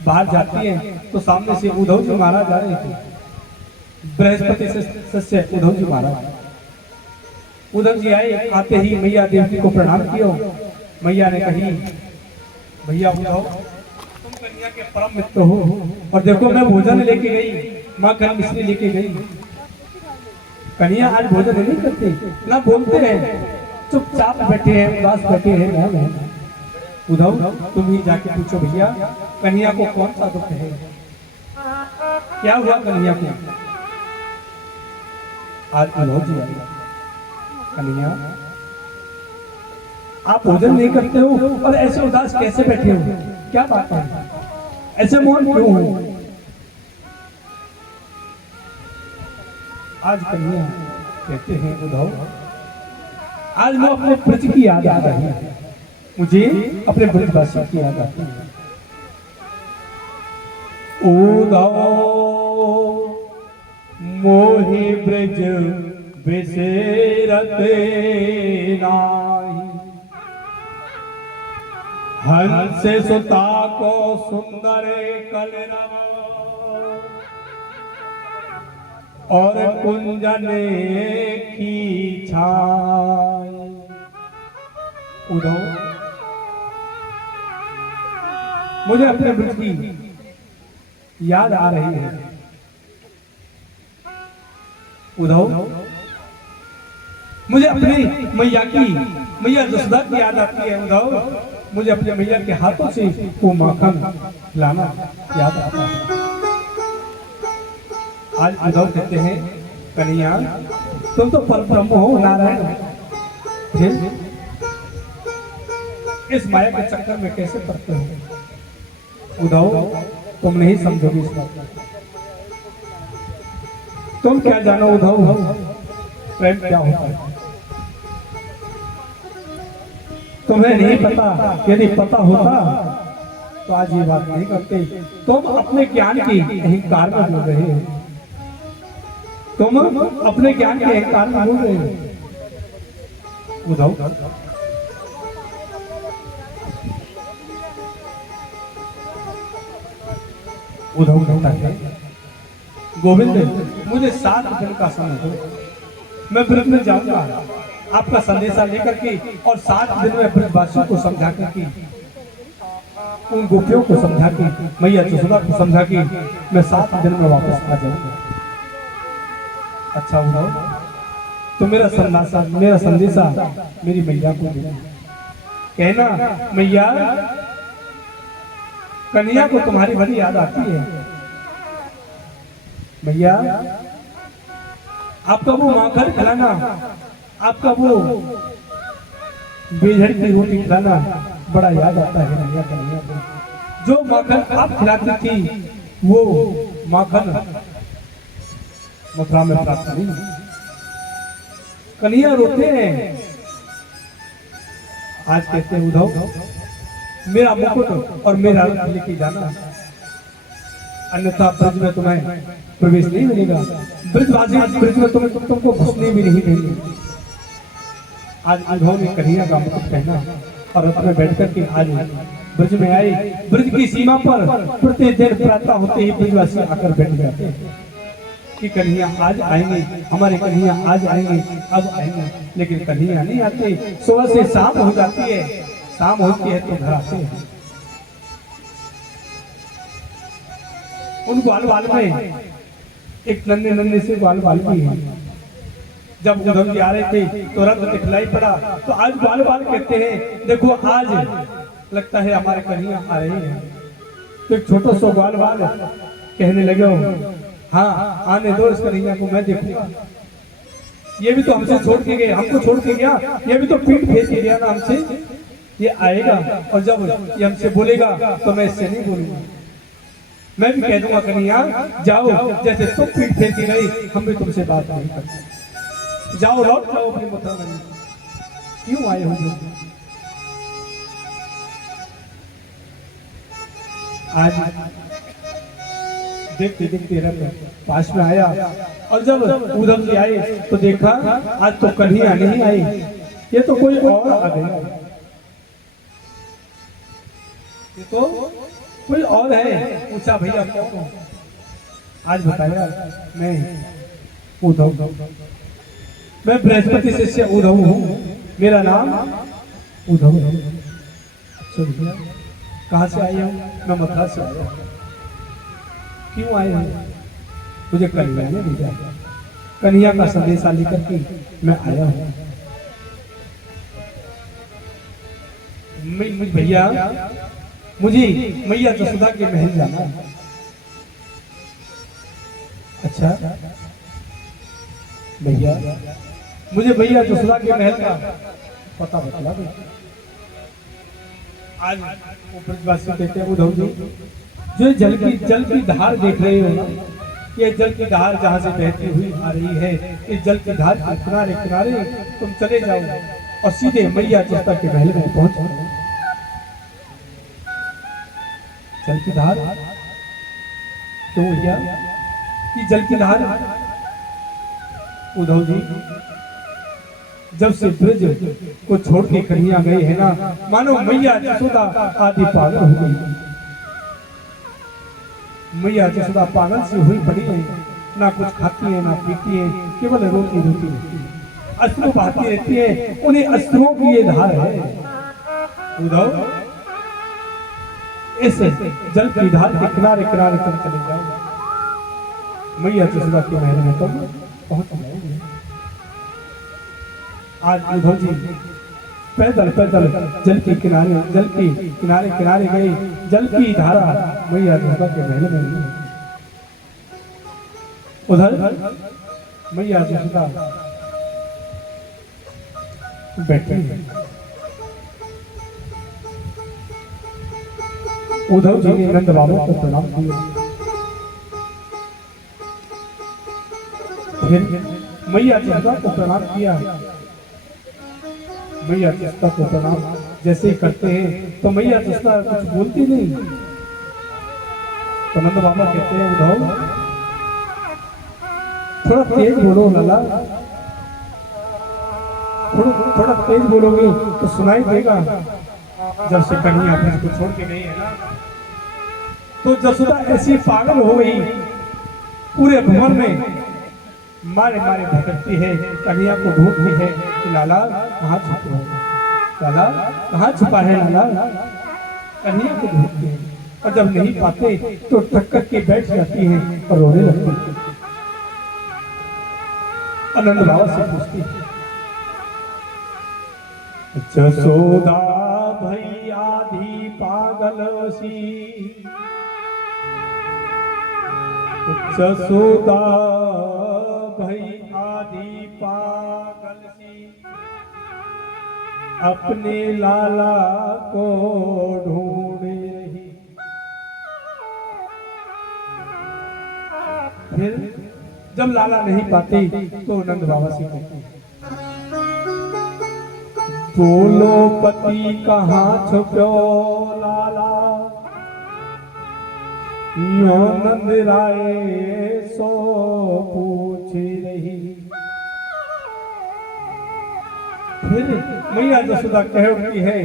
बाहर जाती है तो सामने से उद्धव जी महाराज आ रहे थे, बृहस्पति सस्य उद्धव जी महाराज। उद्धव जी आए, आते ही मैया देवी को प्रणाम किया। मैया ने कही, भैया उद्धव तुम कन्हैया के परम मित्र हो और देखो मैं भोजन लेके गई, माँ घर मिश्री लेके गई। कन्हैया आज भोजन नहीं करते, ना बोलते हैं, चुपचाप बैठे हैं, उदास बैठे हैं। उद्धव तुम ही जाके पूछो भैया कन्हैया को कौन सा दुख है, क्या हुआ कन्हैया को। आज उद्धव जी आए, कन्हैया, आप भोजन नहीं करते हो और ऐसे उदास कैसे बैठे हो? क्या बात है? ऐसे मौन क्यों हो? आज कन्हैया कहते हैं उद्धव, आज मैं अपने ब्रज की याद आ रही है, मुझे अपने ब्रजवासी की याद आती है। उद्धव मोहि ब्रज बिसेरत नाही, हंस सुता को सुंदर कलरव और कुंजन की छाय। उद्धव, मुझे अपने ब्रज की याद आ रही है। उद्धव, मुझे अपनी मैया जसोदा की याद आती है। उद्धव, मुझे अपने मैया के हाथों से वो माखन खिलाना याद आता है। आज उद्धव कहते हैं कन्हैया, तुम तो परब्रह्म हो, नारायण, फिर इस माया के चक्कर में कैसे पड़ते हो? उद्धव, तुम नहीं समझोगे इस बात को। तुम क्या जानो उद्धव, प्रेम क्या होता है? तुम्हें नहीं पता, यदि पता होता तो आज ये बात नहीं करते। तुम अपने ज्ञान की अहंकार में बोल रहे हो, तुम अपने ज्ञान के अहंकार में बोल रहे हो। उद्धव, उद्धव कहता है गोविंद, मुझे 7 दिन का समय दो, मैं ब्रज में जाऊंगा आपका संदेशा लेकर के, और 7 दिन में ब्रजवासियों को समझा करके, उन गोपियों को समझा के, मैया जसोदा को समझा के मैं 7 दिन में वापस आ जाऊंगा। अच्छा उद्धव, तो मेरा संदेशा मेरी मैया को देना, कहना मैया कन्हैया को तुम्हारी बड़ी याद आती है। भैया, आपका वो माखन खिलाना, आपका वो बेझड़ की रोटी खिलाना बड़ा याद आता है कन्हैया को। जो माखन आप खिलाती थी वो माखन मथुरा में प्राप्त नहीं। कन्हैया रोते हैं। आज कहते हैं उद्धव, मेरा मुकुट और मेरा रथ लेके जाना, अन्यथा ब्रज में तुम्हें प्रवेश नहीं मिलेगा। ब्रजवासी ब्रज में तुमको घुसने भी नहीं देंगे। आज उद्धव ने कन्हैया का मुकुट पहना और रथ में बैठ करके आज ब्रज में आए। ब्रज की सीमा पर प्रतिदिन प्रातः होते ही ब्रजवासी आकर बैठ जाते हैं कि कन्हैया आज आएंगे, हमारे कन्हैया आज आएंगे, अब आएंगे, लेकिन कन्हैया नहीं आते। सुबह से शाम हो जाती है, शाम होती है तो घर आते हैं। उन ग्वाल बाल में एक नन्हे से ग्वाल बाल भी है। जब उद्धव जी आ रहे थे तो रथ दिखलाई पड़ा, तो आज ग्वाल बाल कहते हैं देखो आज लगता है हमारे कन्हैया आ रहे हैं। तो एक छोटा सा ग्वाल बाल कहने लगे हाँ आने दो इस कन्हैया को, मैं देखूंगा। ये भी तो हमसे छोड़ के गए, हमको छोड़ के गया, ये भी तो पीठ फेर के गया ना हमसे। ये आएगा और जब ये हमसे बोलेगा तो मैं इससे नहीं बोलूंगा, मैं भी कह दूंगा कन्हैया जाओ, जैसे तुम पीठ फेर के गई हम भी तुमसे बात नहीं करते। जाओ लौट जाओ अपनी मथुरा में, क्यों आए हो? आज देखते देखते रथ पास में आया और जब उद्धव जी आए तो देखा आज तो कन्हैया नहीं आई, ये तो कोई और आ गया, ये तो कोई और है। पूछा भैया कौन? आज बताया मैं उद्धव, मैं बृहस्पति शिष्य उद्धव हूँ, मेरा नाम उद्धव है। अच्छा भैया कहाँ से आए हो? मैं मथुरा से आया। क्यों आए हो? मुझे कन्हैया ने भेजा, कन्हैया का संदेशा लेकर के मैं आया हूँ। भैया मुझे मैया जसोदा के महल जाना है। अच्छा भैया मुझे भैया जसोदा के महल का पता बतला दो। आज वो ब्रजवासी कहते हैं उद्धव जी, जो जल की धार देख रहे हो ना, ये जल की धार जहाँ से बहती हुई आ रही है, इस जल की धार के किनारे किनारे तुम चले जाओ और सीधे मैया जसोदा के महल में पहुंच जाओ। जल की धार क्यों भैया? कि जल की धार उद्धव जी जब से ब्रज को छोड़ के कन्हैया गए है ना, मानो मैया जसोदा आदि पागल हो गई। मैया जसोदा पागल से हुई पड़ी है, ना कुछ खाती है ना पीती है, केवल रोती रोती रहती है, अश्रु बहाती रहती है। उन्हें अश्रुओं की ये धार है उद्धव। इस जल की धार के किनारे किनारे तुम चले जाओ, मैया जसोदा के महल में तुम पहुंच जाओगे। आज उद्धव जी पैदल पैदल जल के किनारे किनारे गए। जल की धारा मैया जसोदा के महल में नहीं। उधर मैया जसोदा बैठी है। उद्धव जी ने नंद बाबा को प्रणाम किया। फिर मैया जसोदा को प्रणाम किया। मैया जसोदा को प्रणाम जैसे ही करते हैं तो मैया जसोदा कुछ बोलती नहीं। तो नंद बाबा कहते हैं उद्धव थोड़ा तेज बोलो लाला, थोड़ा तेज बोलोगे तो सुनाई देगा। जब से कन्हैया ब्रज को छोड़ के गई है ना, तो जसोदा ऐसी पागल हो गई, पूरे भवन में मारे मारे भटकती है, कन्हैया को ढूंढती है कि लाला कहाँ छुपा है, लाला कहाँ छुपा है लाला। कन्हैया को ढूंढती है और जब नहीं पाते तो ठक्कर के बैठ जाती है और रोने लगती है। नंद बाबा से पूछती है जसोदा भई आधी पागल सी, जसोदा भई आधी पागल सी, अपने लाला को ढूंढ रही। फिर जब लाला नहीं पाते तो नंद बाबा से कहते हैं बोलो पति कहाँ छुपो लाला, यो नंद राय सो पूछ रही। फिर मैया जसोदा कह उठती है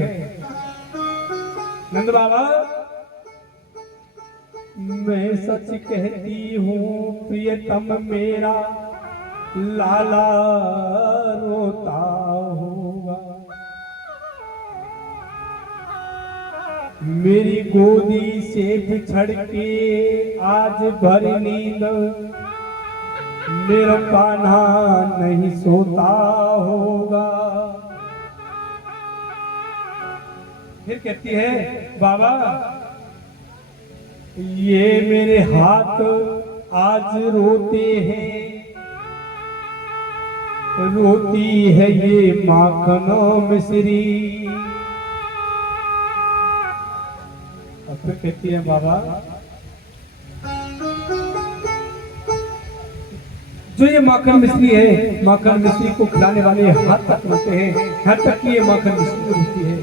नंद बाबा मैं सच कहती हूँ प्रियतम मेरा लाला रोता होगा। मेरी गोदी से बिछड़ के आज भर नींद मेरा कान्हा नहीं सोता होगा। फिर कहती है बाबा ये मेरे हाथ आज रोते हैं, रोती है ये माखनो मिश्री। और फिर कहती है बाबा जो ये माखन मिश्री है, माखन मिश्री को खिलाने वाले हाथ तक रोते हैं, हाथ तक की ये माखन मिश्री रोती है।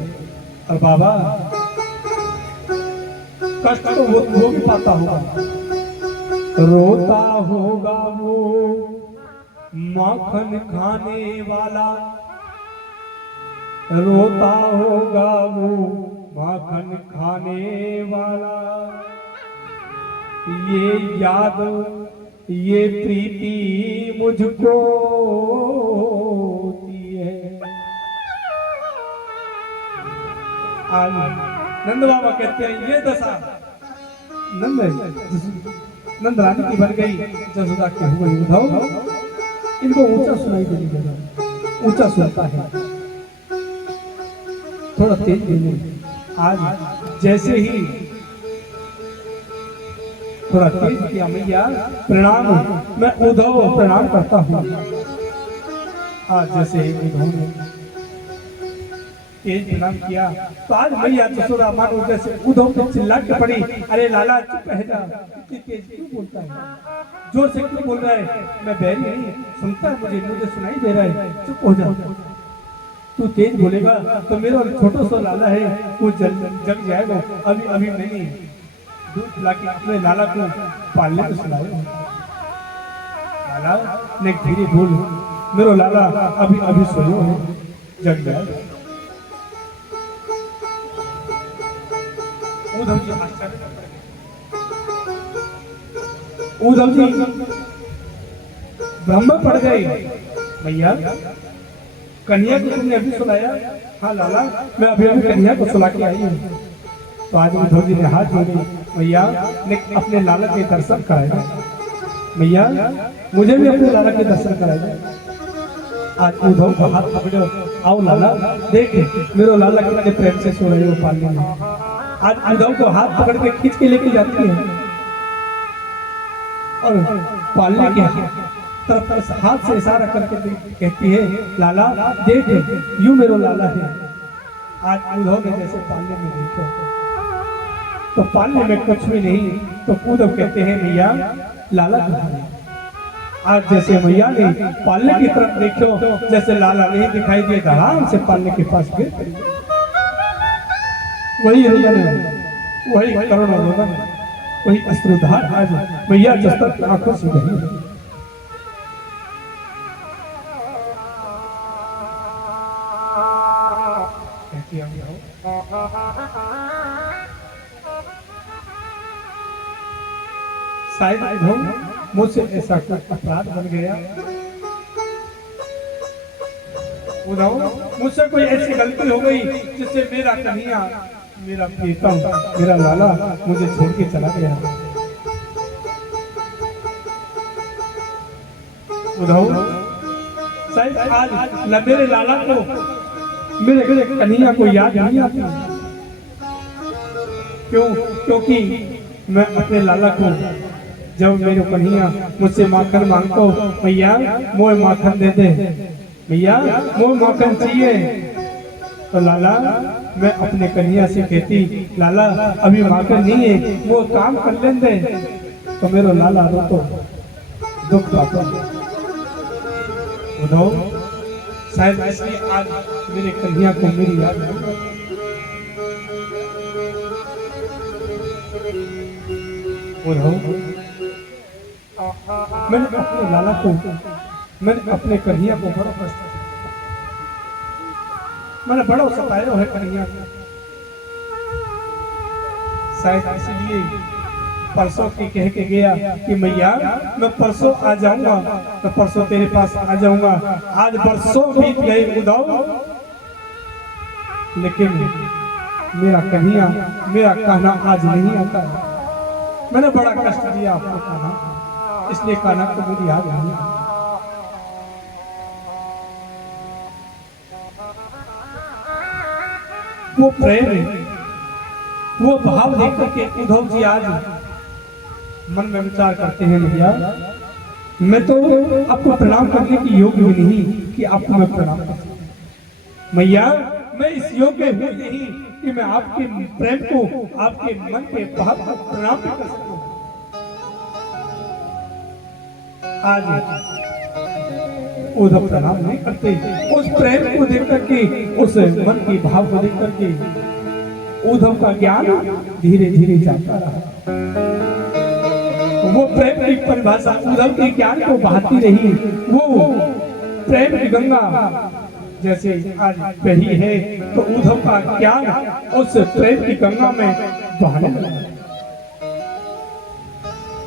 और बाबा कष्ट तो वो भी पाता होगा, रोता होगा वो माखन खाने वाला, रोता होगा वो माखन खाने वाला। ये याद ये प्रीति मुझको होती है। आज नंद बाबा कहते हैं ये दशा नंद रानी की बन गई, जसोदा की हो गई उद्धव। इनको ऊंचा सुनाई देने लगा, ऊंचा सुनता है, थोड़ा तेज देने। आज जैसे ही थोड़ा तेज किया मैया प्रणाम, मैं उद्धव प्रणाम करता हूँ। आज जैसे ही उद्धव ने तेज प्रणाम किया तो आज मैया जसोदा मानो जैसे उद्धव पे चिल्ला के पड़ी, अरे लाला चुप रह जा, इतनी तेज क्यों बोलता है, जोर से क्यों बोल रहा है, मैं बैरी नहीं, सुनता है मुझे सुनाई दे रहा है, चुप हो जा। तू तेज बोलेगा तो मेरा छोटा सा लाला है वो जग जाएगा। अभी अभी मैंने दूध पिला के अपने लाला को पालने को सुनाया। लाला ने धीरे बोल, मेरा लाला अभी अभी सोयो है, जग जाएगा। उद्धव जी आश्चर्य में पड़ गए। उद्धव जी भ्रम में पड़ गए। भैया कन्या को तुमने अभी सुनाया? हाँ लाला, मैं अभी अभी कन्या को सुला के आई हूँ। तो आज उद्धव जी ने हाथ जोड़े, भैया ने अपने लाला के दर्शन कराए, भैया मुझे भी अपने लाला के दर्शन कराए। आज उद्धव को हाथ पकड़ो, आओ लाला देख मेरा लाला कितने प्रेम से सो रहे हो पालने में। आज उद्धव को हाथ पकड़ के खींच के लेके जाती है और पालने के तरफ हाथ से इशारा करके कहती है, लाला देख यूं मेरा लाला है। आज उद्धव ने जैसे पालने में देखो तो पालने में कुछ भी नहीं, तो उद्धव कहते हैं भैया लाला कहाँ है? आज जैसे मैया ने पालने की तरफ देखो, जैसे लाला नहीं दिखाई दिए, आराम से पालने के पास गिर पड़ी। वही रोदन है, वही करुण रोदन है, वही अश्रुधार आज मैया जस्तर की आंखों से बही। शायद उद्धव मुझसे ऐसा कुछ अपराध बन गया, उद्धव मुझसे कोई ऐसी गलती हो गई जिससे मेरा कन्हैया, मेरा प्रीतम, मेरा लाला मुझे छोड़ के चला गया। उद्धव शायद आज न मेरे लाला को, मेरे कन्हैया को याद नहीं आती। क्यों? क्योंकि मैं अपने लाला को जब मेरे कन्हैया मुझसे माखन मांगतो, भैया मोए माखन दे दे, भैया मोए माखन चाहिए, तो लाला मैं अपने कन्हैया से कहती, लाला अभी माखन नहीं है, वो काम कर लें दे, तो मेरा लाला रोतो दुख पाता। उद्धव शायद इसलिए आज मेरे कन्हैया को मेरी याद नहीं। उद्धव मैंने अपने लाला को, मैंने अपने कन्हैया को बड़ा कष्ट दिया, मैंने बड़ा सताया है कन्हैया को। शायद इसलिए परसों की कह के गया कि मैया मैं परसों आ जाऊंगा, तो परसों तेरे पास आ जाऊंगा। आज बरसों बीत गए उद्धव, लेकिन मेरा कन्हैया, मेरा कान्हा आज नहीं आता है। मैंने बड़ा कष्ट दिया आपको कान्हा, इसलिए कान्हा को मुझे याद नहीं। वो प्रेम, वो भाव देखकर के उद्धव जी आज मन में विचार करते हैं, भैया मैं तो आपको प्रणाम करने की योग्य भी नहीं कि आपको मैं प्रणाम कर सकूं। मैया मैं इस योग्य हूं नहीं कि मैं आपके प्रेम को, आपके मन के भाव को प्रणाम कर सकूं। आज उद्धव प्रणाम नहीं करते, उस प्रेम को देख करके, उस मन की भाव को देख करके उद्धव का ज्ञान धीरे धीरे जाता रहा। वो प्रेम की परिभाषा उद्धव के ज्ञान को बहाती रही। वो प्रेम की गंगा जैसे आज बही है, तो उद्धव का ज्ञान उस प्रेम की गंगा में बहने लगा।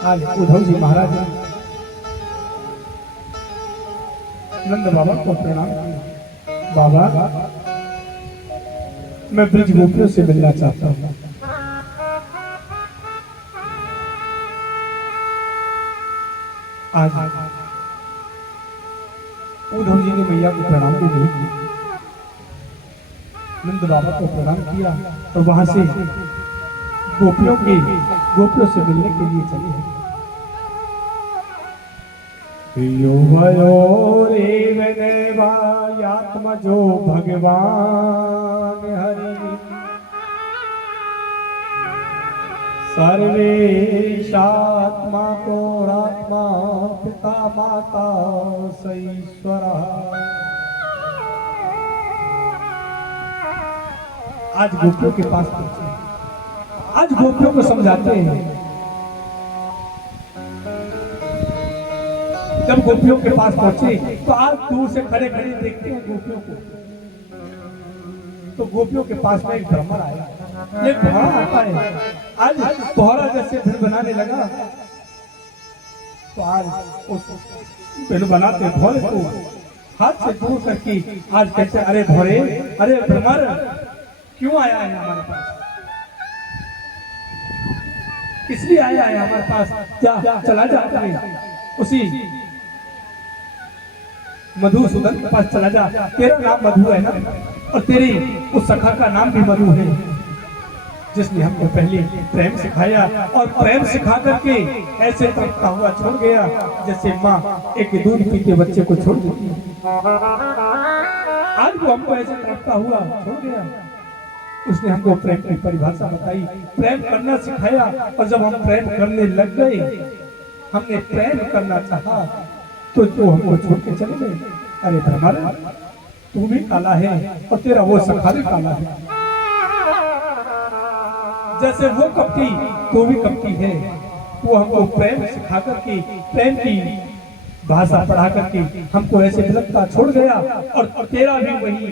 आज उद्धव जी महाराज नंद बाबा को प्रणाम किया। बाबा मैं ब्रज गोपियों से मिलना चाहता हूँ। आज उद्धव जी ने मैया को प्रणाम भी नहीं किया, नंद बाबा को प्रणाम किया और वहां से गोपियों से मिलने के लिए चले। आत्मजो भगवान हरि सर्वेशात्मा कोरात्मा पिता माता सईश्वरा। आज गोपियों के पास पहुंचे, आज गोपियों को समझाते हैं। जब गोपियों के पास पहुंचे तो आज दूर से खड़े खड़े देखते हैं गोपियों को, तो गोपियों के पास में एक ब्राह्मण आया, एक घोड़ा आता है। आज घोड़ा जैसे फिर बनाने लगा तो आज उस फिर बनाते घोड़े को हाथ से दूर करके आज कहते अरे घोड़े, अरे ब्राह्मण क्यों आया है हमारे पास, इसलिए आया है हमारे पास, क्या चला जाता है उसी मधुसूदन के पास चला जा। तेरा नाम मधु है ना, और तेरी उस सखा का नाम भी मधु है, जिसने हमको पहले प्रेम सिखाया और प्रेम सिखा करके ऐसे तड़पता हुआ छोड़ गया जैसे माँ एक दूध पीते बच्चे को छोड़ देती है। आज वो हमको ऐसे तड़पता हुआ छोड़ गया। उसने हमको प्रेम की परिभाषा बताई, प्रेम करना सिखाया, और जब हम प्रेम करने लग गए, हमने प्रेम करना चाहा तो जो हमको छोड़ के चले गए। अरे ब्रह्मण, तू भी काला है और तेरा वो सखा भी काला है, जैसे वो कपटी तू भी कपटी है। वो हमको प्रेम सिखा करके, प्रेम की भाषा पढ़ा करके हमको ऐसे विलकता छोड़ गया, और तेरा भी वही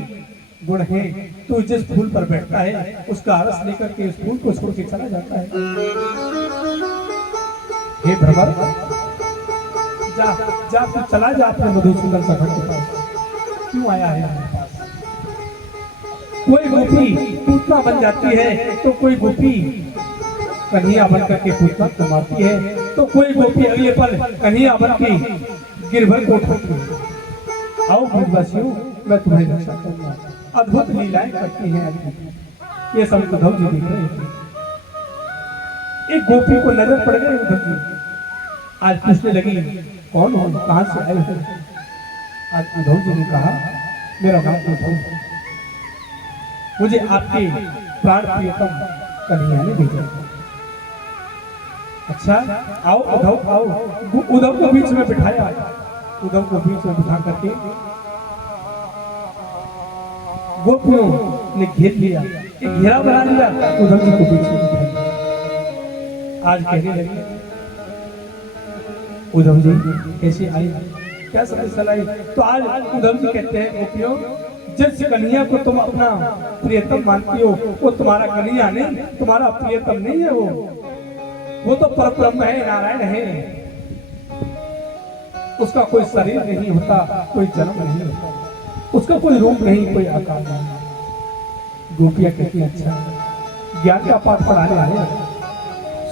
गुण है। तू जिस फूल पर बैठता है उसका रस लेकर के उस फूल को छोड़ के चला जाता है। हे भ्रमर, जा जा तू चला जा अपने मधुसूदन सखा के पास, क्यों आया है हमारे पास। कोई गोपी पूतना बन जाती है तो कोई गोपी कन्हैया बन करके पूतना को मारती है, तो कोई गोपी अगले पल कन्हैया बन के गिरभर को उठाती है। आओ ब्रजवासियों, मैं तुम्हारी रक्षा करूंगा। अद्भुत लीलाएं करती हैं ये सब उद्धव जी देख रहे थे। एक गोपी को नजर पड़ गई उद्धव जी, आज पूछने लगी कौन हो, कहां से आए हो। आज उद्धव जी ने कहा मेरा नाम उद्धव है, मुझे आपके प्राण प्रियतम कन्हैया ने भेजा। अच्छा आओ उद्धव, आओ। उद्धव को बीच में बिठाया, उद्धव को बीच में बिठा करके गोपियों ने घेर लिया, एक घेरा बना लिया, उद्धव जी को बीच में बिठाया। आज कहने लगे उद्धव जी कैसे आई, क्या समस्या लाई। तो आज उद्धव जी कहते हैं गोपियों, जिस कन्हैया को तुम अपना प्रियतम मानती हो वो तुम्हारा कन्हैया नहीं, तुम्हारा प्रियतम नहीं है। वो तो परब्रह्म है, नारायण है। उसका कोई शरीर नहीं होता, कोई जन्म नहीं होता, उसका कोई रूप नहीं, कोई आकार नहीं। गोपियां कहती अच्छा ज्ञान का पाठ पढ़ाने आए।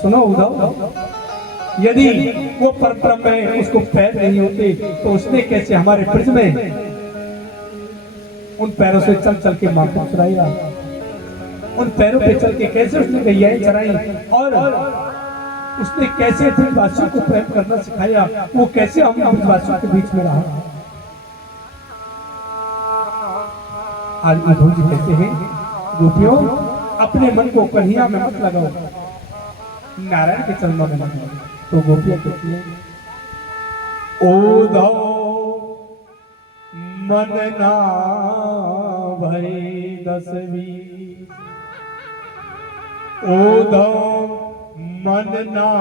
सुनो उद्धव, यदि वो परब्रह्म है, उसको पैर नहीं होते तो उसने कैसे हमारे ब्रज में उन पैरों से चल चल के माखन चुराया, उन पैरों पे चल के कैसे उसने गैयाएं चराई, और उसने कैसे ब्रजवासियों को प्रेम करना सिखाया, वो कैसे हम ब्रजवासियों के बीच में रहा। आज उद्धव जी कहते हैं गोपियों, अपने मन को कन्हैया में मत लगाओ, नारायण के चरणों में लगाओ। तो गोपियां कहती हैं उद्धव मन ना भई 10-20, उद्धव मन ना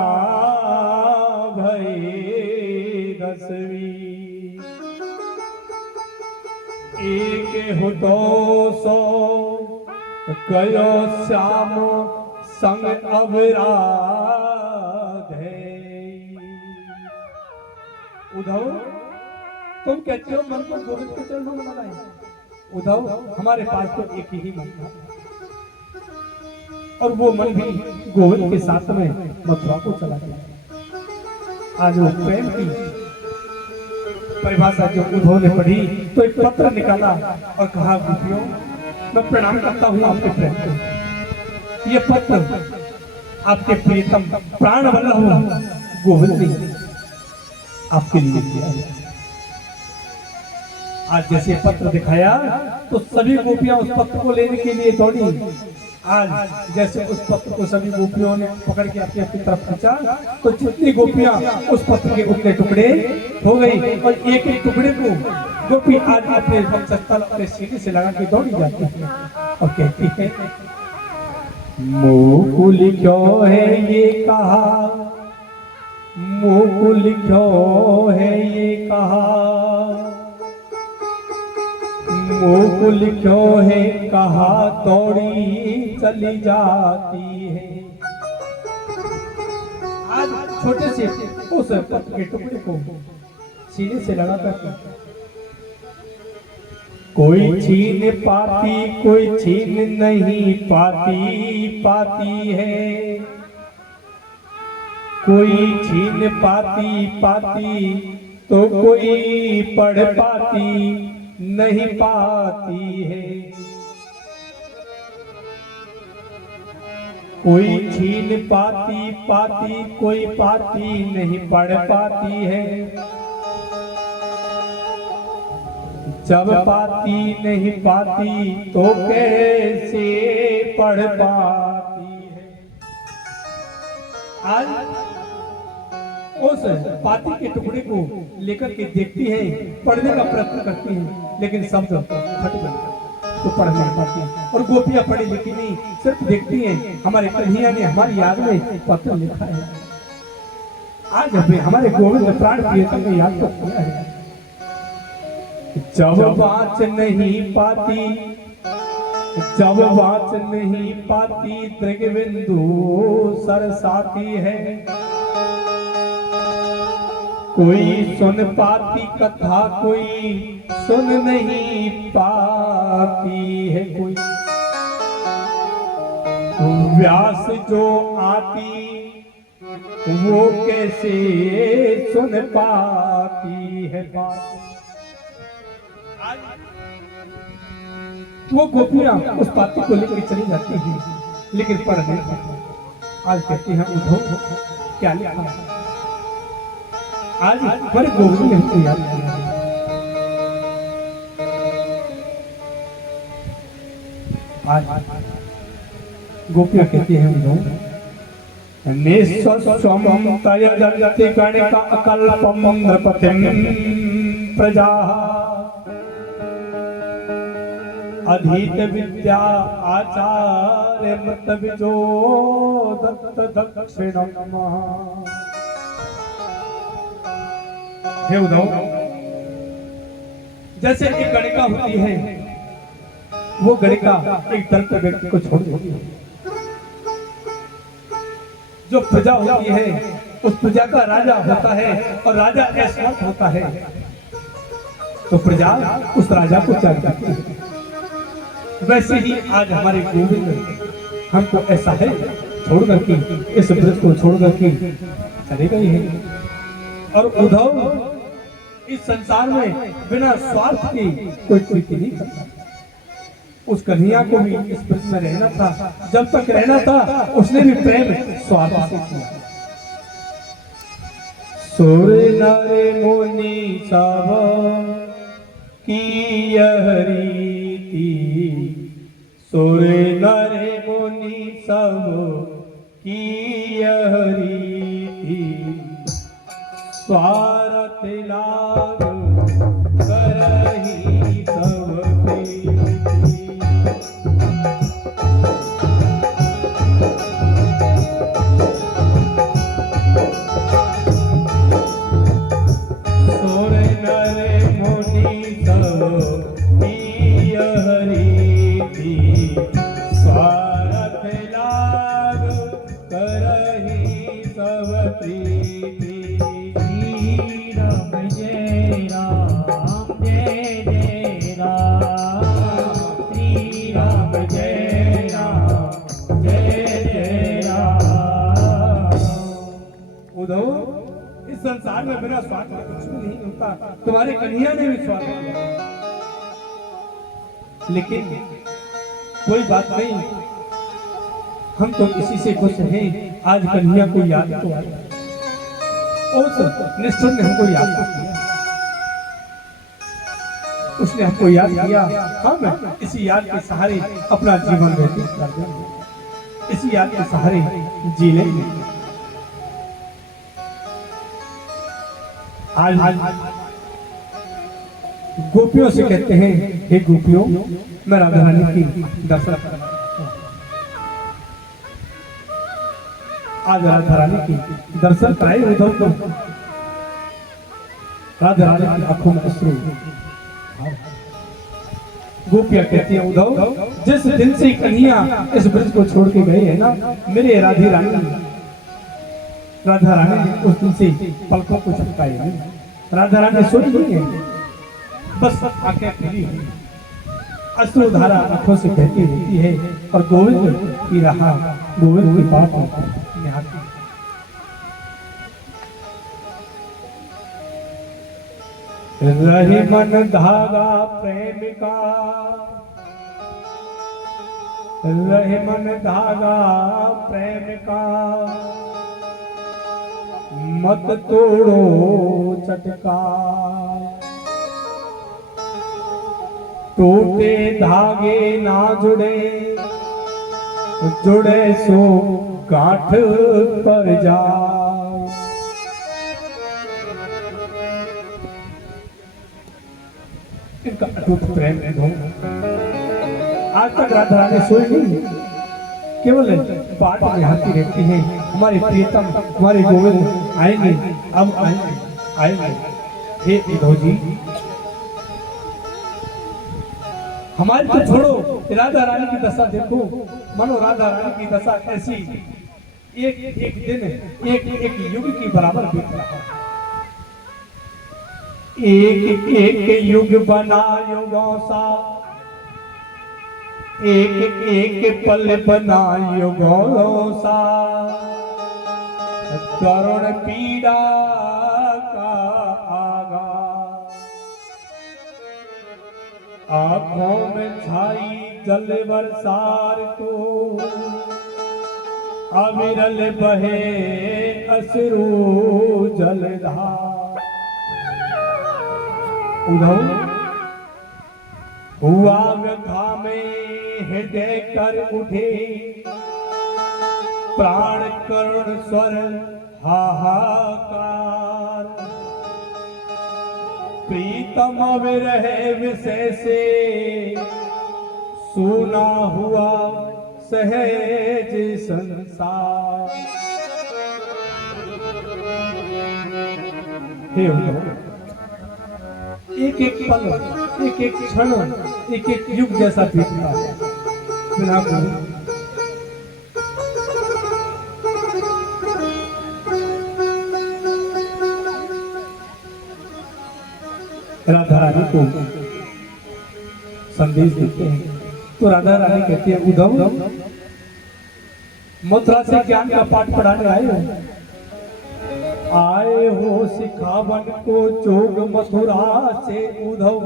भई 10-20, एक हो 200 कयो श्याम संग अवराधे। उद्धव तुम कहते हो मन को गोविंद के चरणों में लगाएं। उद्धव हमारे पास तो एक ही मन था, और वो मन भी गोविंद के साथ में मथुरा को चला गया। आज वो प्रेम की परिभाषा जो उद्धव ने पढ़ी तो एक पत्र निकाला और कहा गोपियों, मैं प्रणाम करता हूँ आपके प्रेम को। ये पत्र आपके प्रियतम प्राण वल्लभ गोविंद ने आपके लिए किया है। आज जैसे पत्र दिखाया तो सभी गोपियां उस पत्र को लेने के लिए दौड़ी। आज जैसे उस पत्र को सभी गोपियों ने पकड़ के अपनी अपनी तरफ खींचा तो जितनी गोपियां उस पत्र के उतने टुकड़े हो गई और एक एक टुकड़े को गोपी आज अपने वक्षस्थल अपने सीने से लगा के दौड़ी जाती है और कहती है, मुकुल क्यों है ये कहा, मुकुल क्यों है ये कहा, मुकुल क्यों है कहा दौड़ी चली जाती है। आज छोटे से उस पत्र के टुकड़े को सीने से लगाकर कोई छीन पाती कोई छीन नहीं पाती पाती है, कोई छीन पाती पाती तो कोई पढ़ पाती नहीं पाती है, कोई छीन पाती पाती कोई पाती नहीं पढ़ पाती है, जब पाती नहीं पाती तो कैसे पढ़ पाती है। आज उस पाती के टुकड़े को लेकर के देखती है, पढ़ने का प्रयत्न करती है, लेकिन शब्द फट गए तो पढ़ नहीं पाती। और गोपियां पढ़ी लिखी नहीं, सिर्फ देखती हैं हमारे कन्हैया ने हमारी याद में पत्र लिखा है। आज हमारे गोविंद प्राण प्रियतम ने याद तो किया है। जब बाँच नहीं पाती, जब बाँच नहीं पाती त्रिगबिंदु सरसाती है, कोई सुन पाती कथा कोई सुन नहीं पाती है, कोई व्यास जो आती वो कैसे सुन पाती है बात। वो गोपियां उस पाती को लेकर चली जाती है, लेकिन पढ़ नहीं पाती। आज कहती हैं उद्धव क्या लिखा, आज बड़े गोविंद ने हमको याद किया। आज गोपियां कहती हैं उद्धव निस्वस्वम तयजति गणिका अकल्पम नृपतिम प्रजा अधीत विद्या आचार्य मृत विजो दत्त दक्षिणम। हे उद्धव, जैसे एक गणिका होती है, वो गणिका एक दरिद्र व्यक्ति को छोड़ देती है। जो प्रजा होती है उस प्रजा का राजा होता है और राजा ऐश्वर्य होता है, तो प्रजा उस राजा को त्याग देती है। वैसे ही आज हमारे गोविंद हमको ऐसा है छोड़ करके, इस ब्रज को छोड़ करके चले गए हैं। और उद्धव इस संसार में बिना स्वार्थ के कोई प्रीति नहीं करता। उस कन्हैया को भी इस ब्रज में रहना था, जब तक रहना था उसने भी प्रेम स्वार्थ से किया। सुर नर मुनि सब की यह रीति, सुर नर मुनि सब की यह रीति, स्वार्थ लाभ करहि सब प्रीति। सुर नर मुनि सब की यह रीति, स्वार्थ लाभ करहि सब प्रीति। श्री राम जय राम जय जय राम, श्री राम जय राम जय जय राम। उद्धव, इस संसार में बिना स्वार्थ के कुछ भी नहीं होता। तुम्हारे कन्हैया ने भी स्वार्थ किया, लेकिन कोई बात नहीं, हम तो इसी से खुश हैं। आज कन्हैया को याद तो आया, उस निष्ठुर ने हमको याद किया, उसने हमको याद किया। हम इसी याद के सहारे अपना जीवन व्यतीत कर देंगे, इसी याद के सहारे जी लेंगे। आज गोपियों से कहते हैं, हे गोपियों, मैं राधा रानी की दर्शन करना, आज राधा रानी की दर्शन कराए उद्धव को। राधा रानी की आंखों में अश्रु। गोपियां कहती हैं, उद्धव, जिस दिन से कन्हैया इस ब्रज को छोड़ के गए हैं ना, मेरे राधा रानी ने उस दिन से पलकों को झपकाए नहीं। राधा रानी सोई नहीं है, बस आंखें खुली हुई, अश्रुधारा आंखों से बहती रहती है और गोविंद की रहा, गोविंद की बात निहारती। रही मन धागा प्रेम का, रही मन धागा प्रेम का, मत तोड़ो चटका, टूटे धागे ना जुड़े, जुड़े सो गांठ पर जाए। इनका अटूट प्रेम है। आज तक राधा रानी सोई नहीं, केवल बाट में आती रहती है, हमारे प्रियतम हमारे गोविंद आएंगे, अब आएंगे। हे उद्धव जी, हमारी तो छोड़ो, राधा रानी की दशा देखो, मानो राधा रानी की दशा ऐसी एक दिन एक युग की बराबर बीत रहा है। एक युग बना युगों सा, एक पल बना युगों सा, करुण पीड़ा का आगा, आंखों में छाई जल बरसार को, अविरल बहे अश्रु जलधार। उद्धव, हुआ व्यथा में हृदय कर उठे, प्राण करुण स्वर हाहाकार, प्रीतम विरह विषय से सुना हुआ सहज संसार। हे उद्धव, एक एक पल, एक एक क्षण, एक एक युग जैसा बीतता है बिना राधा रानी को संदेश देते हैं। तो राधा रानी कहती है, उद्धव, मथुरा से ज्ञान का पाठ पढ़ाने आए हो, आए हो सिखावन को जोग मथुरा से उद्धव,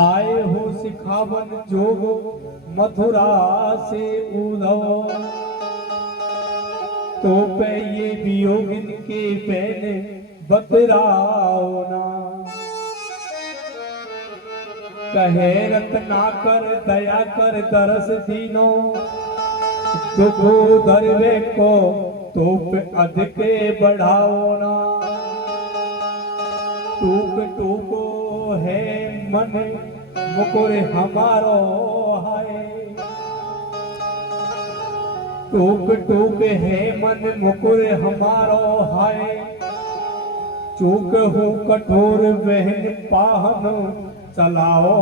आए हो सिखावन जोग मथुरा से उद्धव, तो पे ये वियोगिन के पहने बतराओ ना, कहे रत्ना कर दया कर दरस दीनो, दुखो दरवे को तोप अधिक बढ़ाओ ना, टूक टूको है मन मुकुर हमारो हाय, टूक टूक है मन मुकुर हमारो हाय, चूक हो कठोर बहन पाहन चलाओ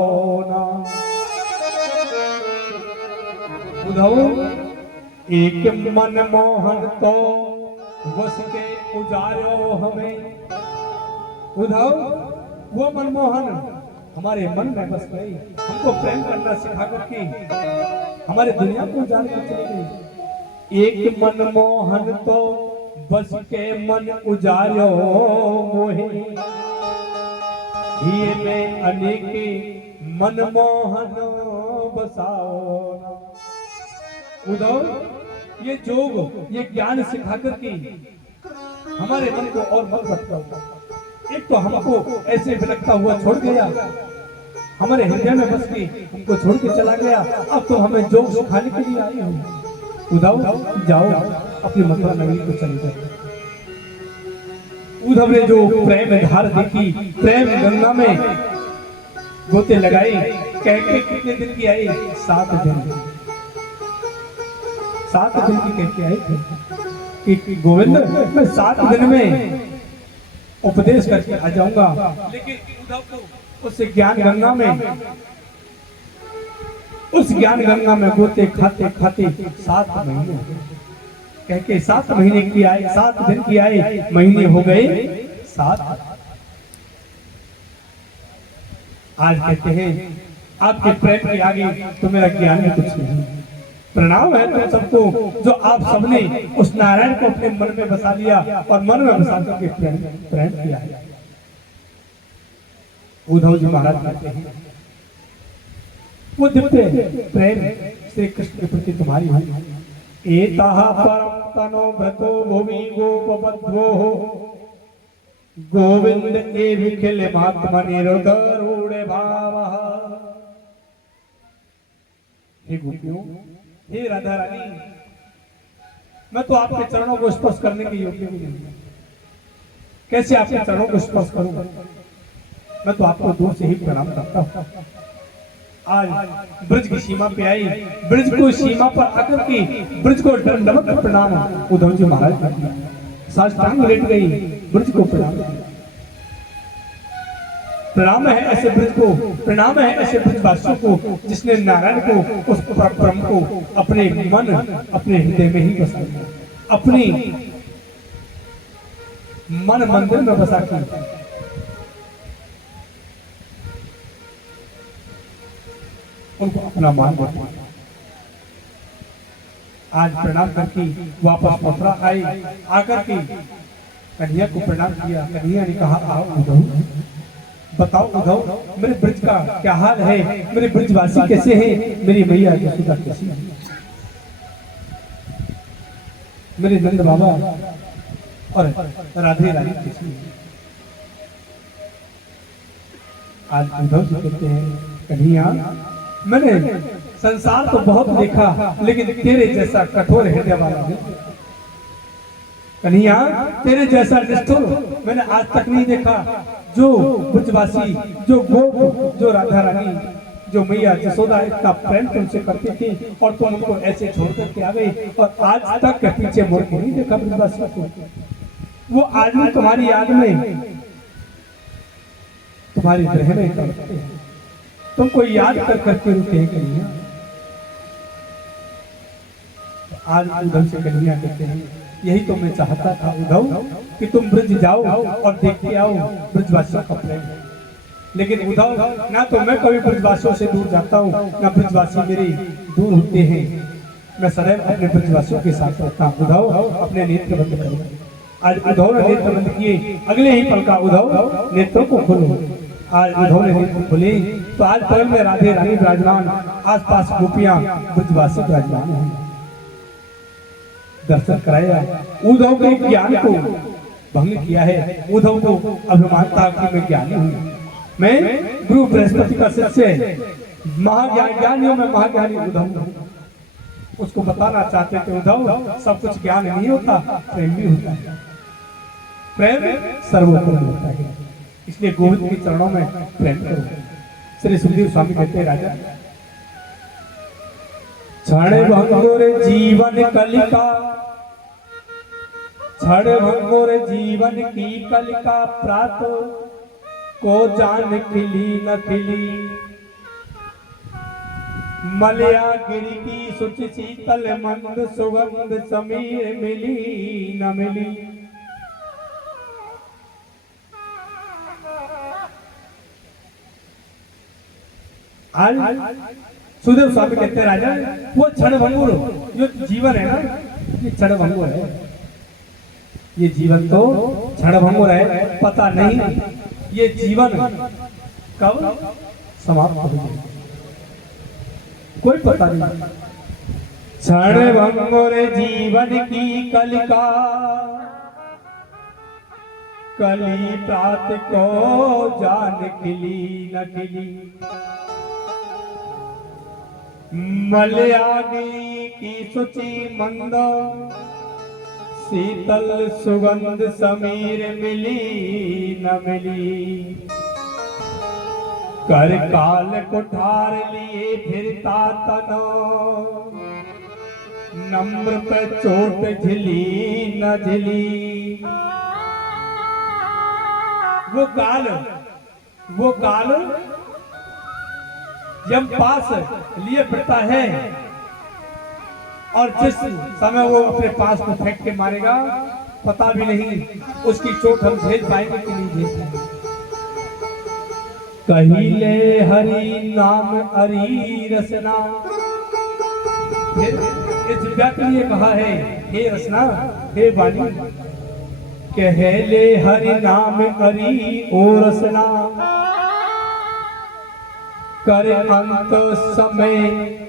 ना। उद्धव, एक मन मोहन तो बस के उजारो हमें, उद्धव, वो मनमोहन हमारे मन में बस गई, हमको प्रेम करना सिखा करके हमारे दुनिया को उजाड़ कर चली गई। एक मनमोहन तो बस के मन उजारो मोहे, ये में अनेक मनमोहन बसाओ। उद्धव, ये जोग, ये ज्ञान सिखा करके हमारे मन को और मन भटका। एक तो हमको ऐसे बिलखता हुआ छोड़ गया, हमारे हृदय में बस के हमको छोड़ के चला गया। अब तो हमें जोग सुखाने के लिए आए हो। उद्धव जाओ अपनी मथुरा नगरी को चले जाओ। उद्धव ने जो प्रेम धार देखी, प्रेम गंगा में गोते लगाए, कह के कितने दिन की आई? 7 दिन। 7 दिन की कह के आए थे कि गोविंद मैं 7 दिन में उपदेश करके आ जाऊंगा। लेकिन उद्धव को उस ज्ञान गंगा में गोते खाते खाते 7 महीने कह के 7 महीने की आए, 7 दिन की आए, महीने हो गए 7। आज कहते हैं आपके प्रेम के आगे तो मेरा ज्ञान में कुछ नहीं। प्रणाम है तुम सबको जो आप सबने उस नारायण को अपने मन में बसा लिया और मन में बसा करके प्रेम किया है। उद्धव जी महाराज कहते हैं वो दिव्य प्रेम श्री कृष्ण के प्रति तुम्हारी हुई। एताः परम तनो व्रतो भूमि गोपबद्धो गोविंद एविखिल मात्मनिरुद्धरूढ़ भावः। हे गोपियों, हे राधा रानी, मैं तो आपके चरणों को स्पर्श करने के योग्य भी नहीं। कैसे आपके चरणों को स्पर्श करूं? मैं तो आपको दूर से ही प्रणाम करता हूं। आज ब्रज की सीमा पे आई, ब्रज को सीमा पर आकर के ब्रज को दंडवत प्रणाम उद्धव जी महाराज कर दिया। साष्टांग लेट गई, ब्रज को प्रणाम किया। प्रणाम है ऐसे ब्रज को, प्रणाम है ऐसे ब्रजवासियों को जिसने नारायण को, उस परम को अपने मन, अपने हृदय में ही बसा लिया, अपनी मन मंदिर में बसा के उनको अपना मान बैठा। आज प्रणाम करके वापस मथुरा आए, आकर के कन्हैया को प्रणाम किया। कन्हैया ने कहा आओ उद्धव, बताओ उद्धव मेरे ब्रज का क्या हाल है, मेरे ब्रजवासी कैसे हैं, मेरी मैया यशोदा कैसी है, मेरे नंद बाबा और राधे रानी कैसी है। आज उद्धव जी कहते हैं कन्हैया मैंने संसार तो बहुत देखा लेकिन तेरे जैसा कठोर हृदय वाला नहीं। कन्हैया तेरे जैसा निष्ठुर मैंने आज तक नहीं देखा। जो ब्रजवासी, जो गोप, जो राधा रानी, जो मैया यशोदा इतना प्रेम तुमसे करती थी और तुम उनको ऐसे छोड़ करके आ गई और आज तक पीछे मुड़ के नहीं देखा ब्रजवासियों को। वो आज भी तुम्हारी याद में, तुम्हारी ग्रह में करते हैं, तुमको याद कर करके रुके हैं कन्हैया। आज उद्धव से कन्हैया कहते हैं यही तो मैं चाहता था उद्धव कि तुम ब्रज जाओ और देखते आओ ब्रजवासियों का प्रेम। लेकिन उद्धव ना तो मैं कभी ब्रजवासियों से दूर जाता हूँ, ना ब्रजवासी मेरे दूर होते हैं। मैं सदैव अपने ब्रजवासियों के साथ रहता हूँ। उद्धव अपने नेत्र बंद करो। आज उद्धव ने नेत्र बंद किए, अगले ही पल का उद्धव नेत्रों को खोलो। आज उद्धव ने नेत्र खोले तो आज पल में राधे रानी विराजमान, आसपास गोपियां ब्रजवासी विराजमान हैं। दर्शन कराया, उद्धव के ज्ञान को भंग किया है। उद्धव को अभिमानता कि मैं ज्ञानी हूँ, मैं गुरु बृहस्पति का शिष्य, महाज्ञानियों में महाज्ञानी उद्धव हूँ। उसको बताना चाहते थे उद्धव सब कुछ ज्ञान नहीं होता, प्रेम भी होता है, प्रेम सर्वोपरि होता है। इसलिए गोविंद के चरणों में प्रेम करो। श्री सुखदेव स्वामी कहते हैं राजा क्षण भंगुर जीवन कलिका, क्षण भंगुर जीवन की कलिका, प्रात को जान खिली न खिली, मलया गिरी की सुचि शीतल मंद सुगंध समीर मिली न मिली। आज सुखदेव स्वामी कहते हैं राजा वो क्षण भंगुर जो जीवन है ना, ये क्षण भंगुर है। ये जीवन तो क्षण भंगुर है, पता नहीं ये जीवन कब समाप्त हो जाए, कोई पता नहीं। क्षण भंगुर जीवन की कलिका, कली प्रात को जान खिली न खिली, मलयानी की शुचि मंद, शीतल सुगंध समीर मिली न मिली। कर काल कुठार लिए फिरता तनो, नम्र पे चोट झिली न झिली। वो काल जब पास लिए फिरता है और जिस समय वो अपने पास को फेंक के मारेगा पता भी नहीं उसकी चोट हम झेल पाएंगे कि नहीं झेल पाएंगे। कहिले हरि नाम हरि रसना, फिर इस दिव्या के लिए कहा है हे रसना हे वाणी, कहले हरि नाम हरि ओ रसना, कर अंत समय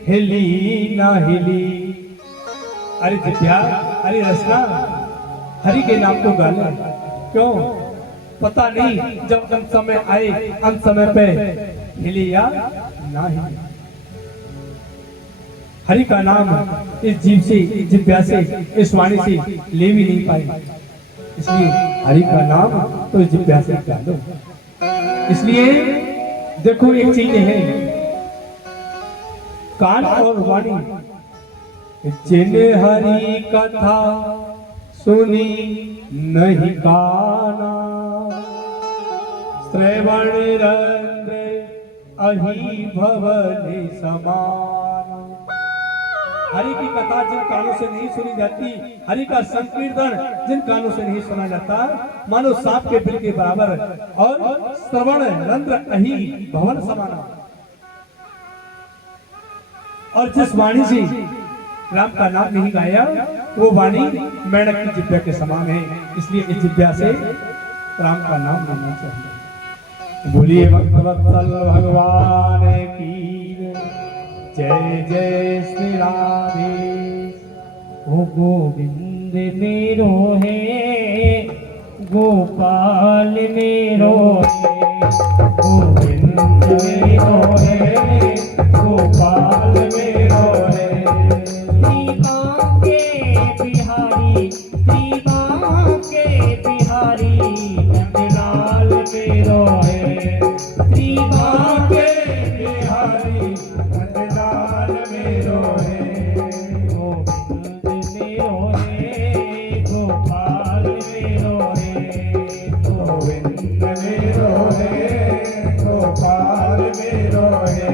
हिली ना हिली। अरे दिव्या अरे रसना हरि के नाम को गाले, क्यों पता नहीं जब अंत समय आए अंत समय पे हिली या ना हिली। हरि का नाम इस जीव से इस दिव्या से इस वाणी से ले भी नहीं पाई, इसलिए हरि का नाम तो इस दिव्या से गालो। इसलिए देखो एक चीज है कान और वाणी, जिन हरि कथा सुनी नहीं काना, श्रवण रंग अहि भवन समान। हरि की कथा जिन कानों से नहीं सुनी जाती, हरि का संकीर्तन जिन कानों से नहीं सुना जाता, मानो सांप के बिल के बराबर, और श्रवण रंध्र अहि भवन समाना। और जिस वाणी से राम का नाम नहीं गाया वो वाणी मेंढक की जिह्वा के समान है, इसलिए इस जिह्वा से राम का नाम लेना चाहिए। बोलिए भक्तवत्सल भगवान की जय जय श्री राधे। ओ गोविंद मेरो है गोपाल मेरो है, गोविंद मेरो है गोपाल मेरो है। के बिहारी नंदलाल मेरो है, के बिहारी नंदलाल मेरो है। गोविंद मेरो है गोपाल मेरो है, गोविंद मेरो है गोपाल मेरो है।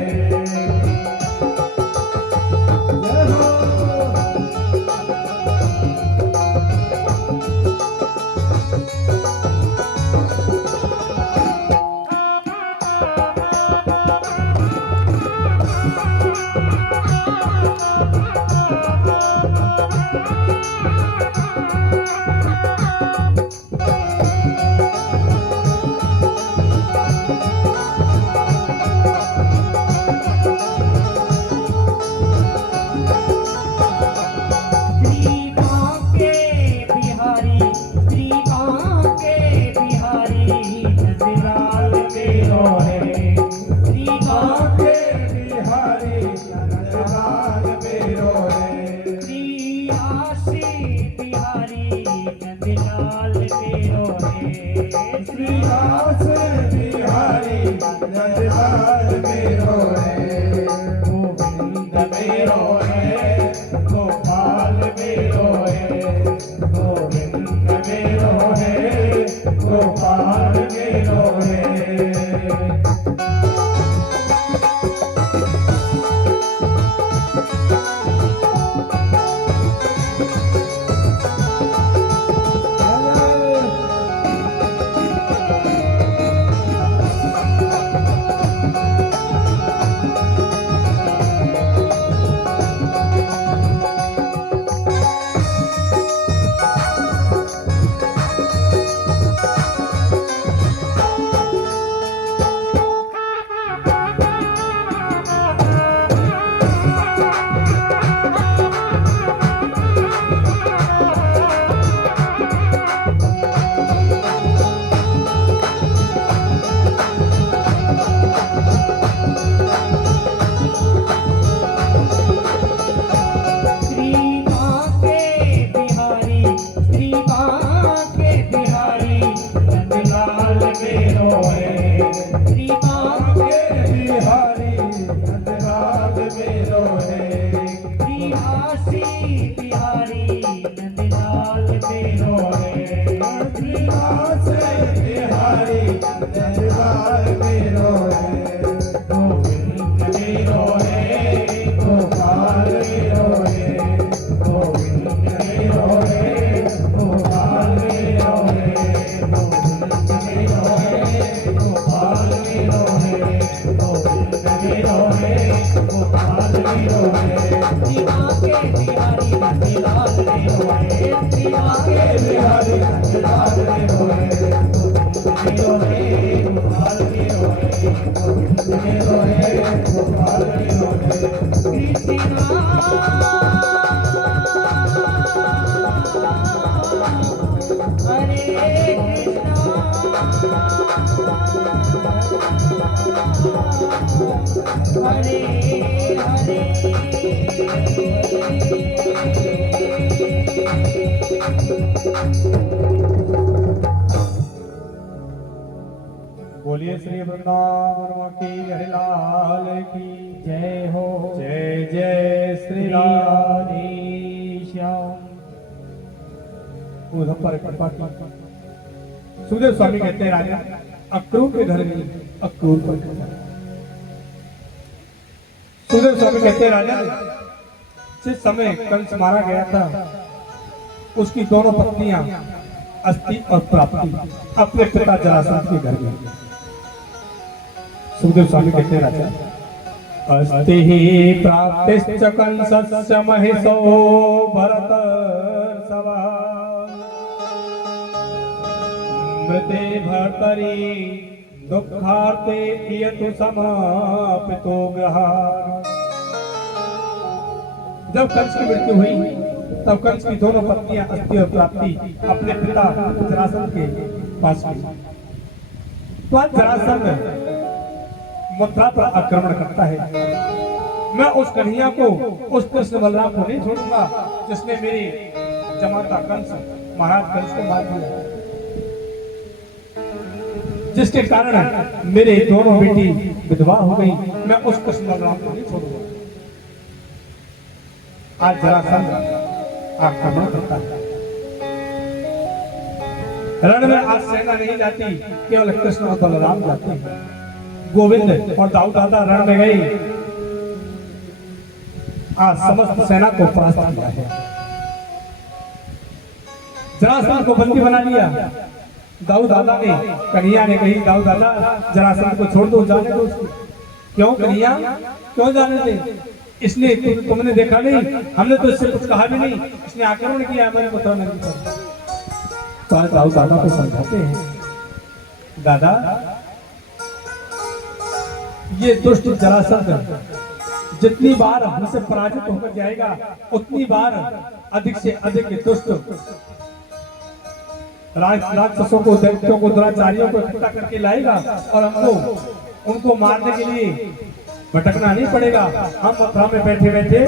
लाल मेरो है, बिहासी बिहारी नंदलाल मेरो है, बिहासे बिहारी नंदलाल मेरो है, गोविंद मेरो है, गोपाल मेरो है, गोविंद मेरो है, गोपाल मेरो है, गोविंद मेरो है, गोपाल मेरो है, गोविंद मेरो है, गोपाल मेरो है, बिहाके बिहारी नंदलाल मेरो है, बिहाके बिहारी नंदलाल मेरो है, गोविंद मेरो है, गोपाल मेरो है, गोविंद मेरो है, गोपाल मेरो है, कृष्णा हरे कृष्णा हरे बोलिए श्री वृंदावन की हरिलाल की जय हो जय जय श्री राम। श्याम उधम पर कृपा की। सुखदेव स्वामी कहते हैं राजा अक्रूर के घर में अक्रूर पर कृपा। सुखदेव स्वामी कहते हैं राजा जिस समय कंस मारा गया था उसकी दोनों पत्नियां अस्थि और प्राप्ति अपने पिता जरासंध के घर में। सुखदेव स्वामी कहते हैं राजा अस्ति ही प्राप्तिश्च कंसस्य महिषो भरत सभा मृते भर्तरि दुःखार्ते इयतु समापितो ग्रहान्। जब कंस की मृत्यु हुई तब कंस की दोनों पत्नियां अस्थि और प्राप्ति अपने पिता जरासंध के पास गई। तो आज जरासंध मथुरा पर आक्रमण करता है। मैं उस कन्हैया को उस कृष्ण बलराम को नहीं छोड़ूंगा जिसने मेरी जमाता कंस महाराज कंस को मार दिया, जिसके कारण मेरे दोनों बेटी विधवा हो गई। मैं उस कृष्ण बलराम को नहीं छोड़ूंगा। आज जरासंध आक्रमण करता है। रण में आज सेना नहीं जाती, केवल कृष्ण और बलराम जाते हैं। गोविंद और दाऊद दादा रण में गए, आज समस्त सेना को परास्त किया है। जरासंध को बंदी बना लिया। दाऊद दादा ने कन्हैया ने कही दाऊद दादा जरासंध को छोड़ दो, जाने दो उसको। क्यों कन्हैया क्यों जाने दे? इसने तुमने देखा नहीं, हमने तो इससे कुछ कहा भी नहीं, इसने आक्रमण किया मैंने पता नहीं। तो आज दाऊद दादा को समझाते हैं दादा ये दुष्ट जरासंध जितनी बार हमसे पराजित होकर जाएगा उतनी बार अधिक से अधिक दुष्ट राक्षसों को दैत्यों को दुराचारियों को इकट्ठा करके लाएगा और हमको उनको मारने के लिए भटकना नहीं पड़ेगा। हम मथुरा में बैठे बैठे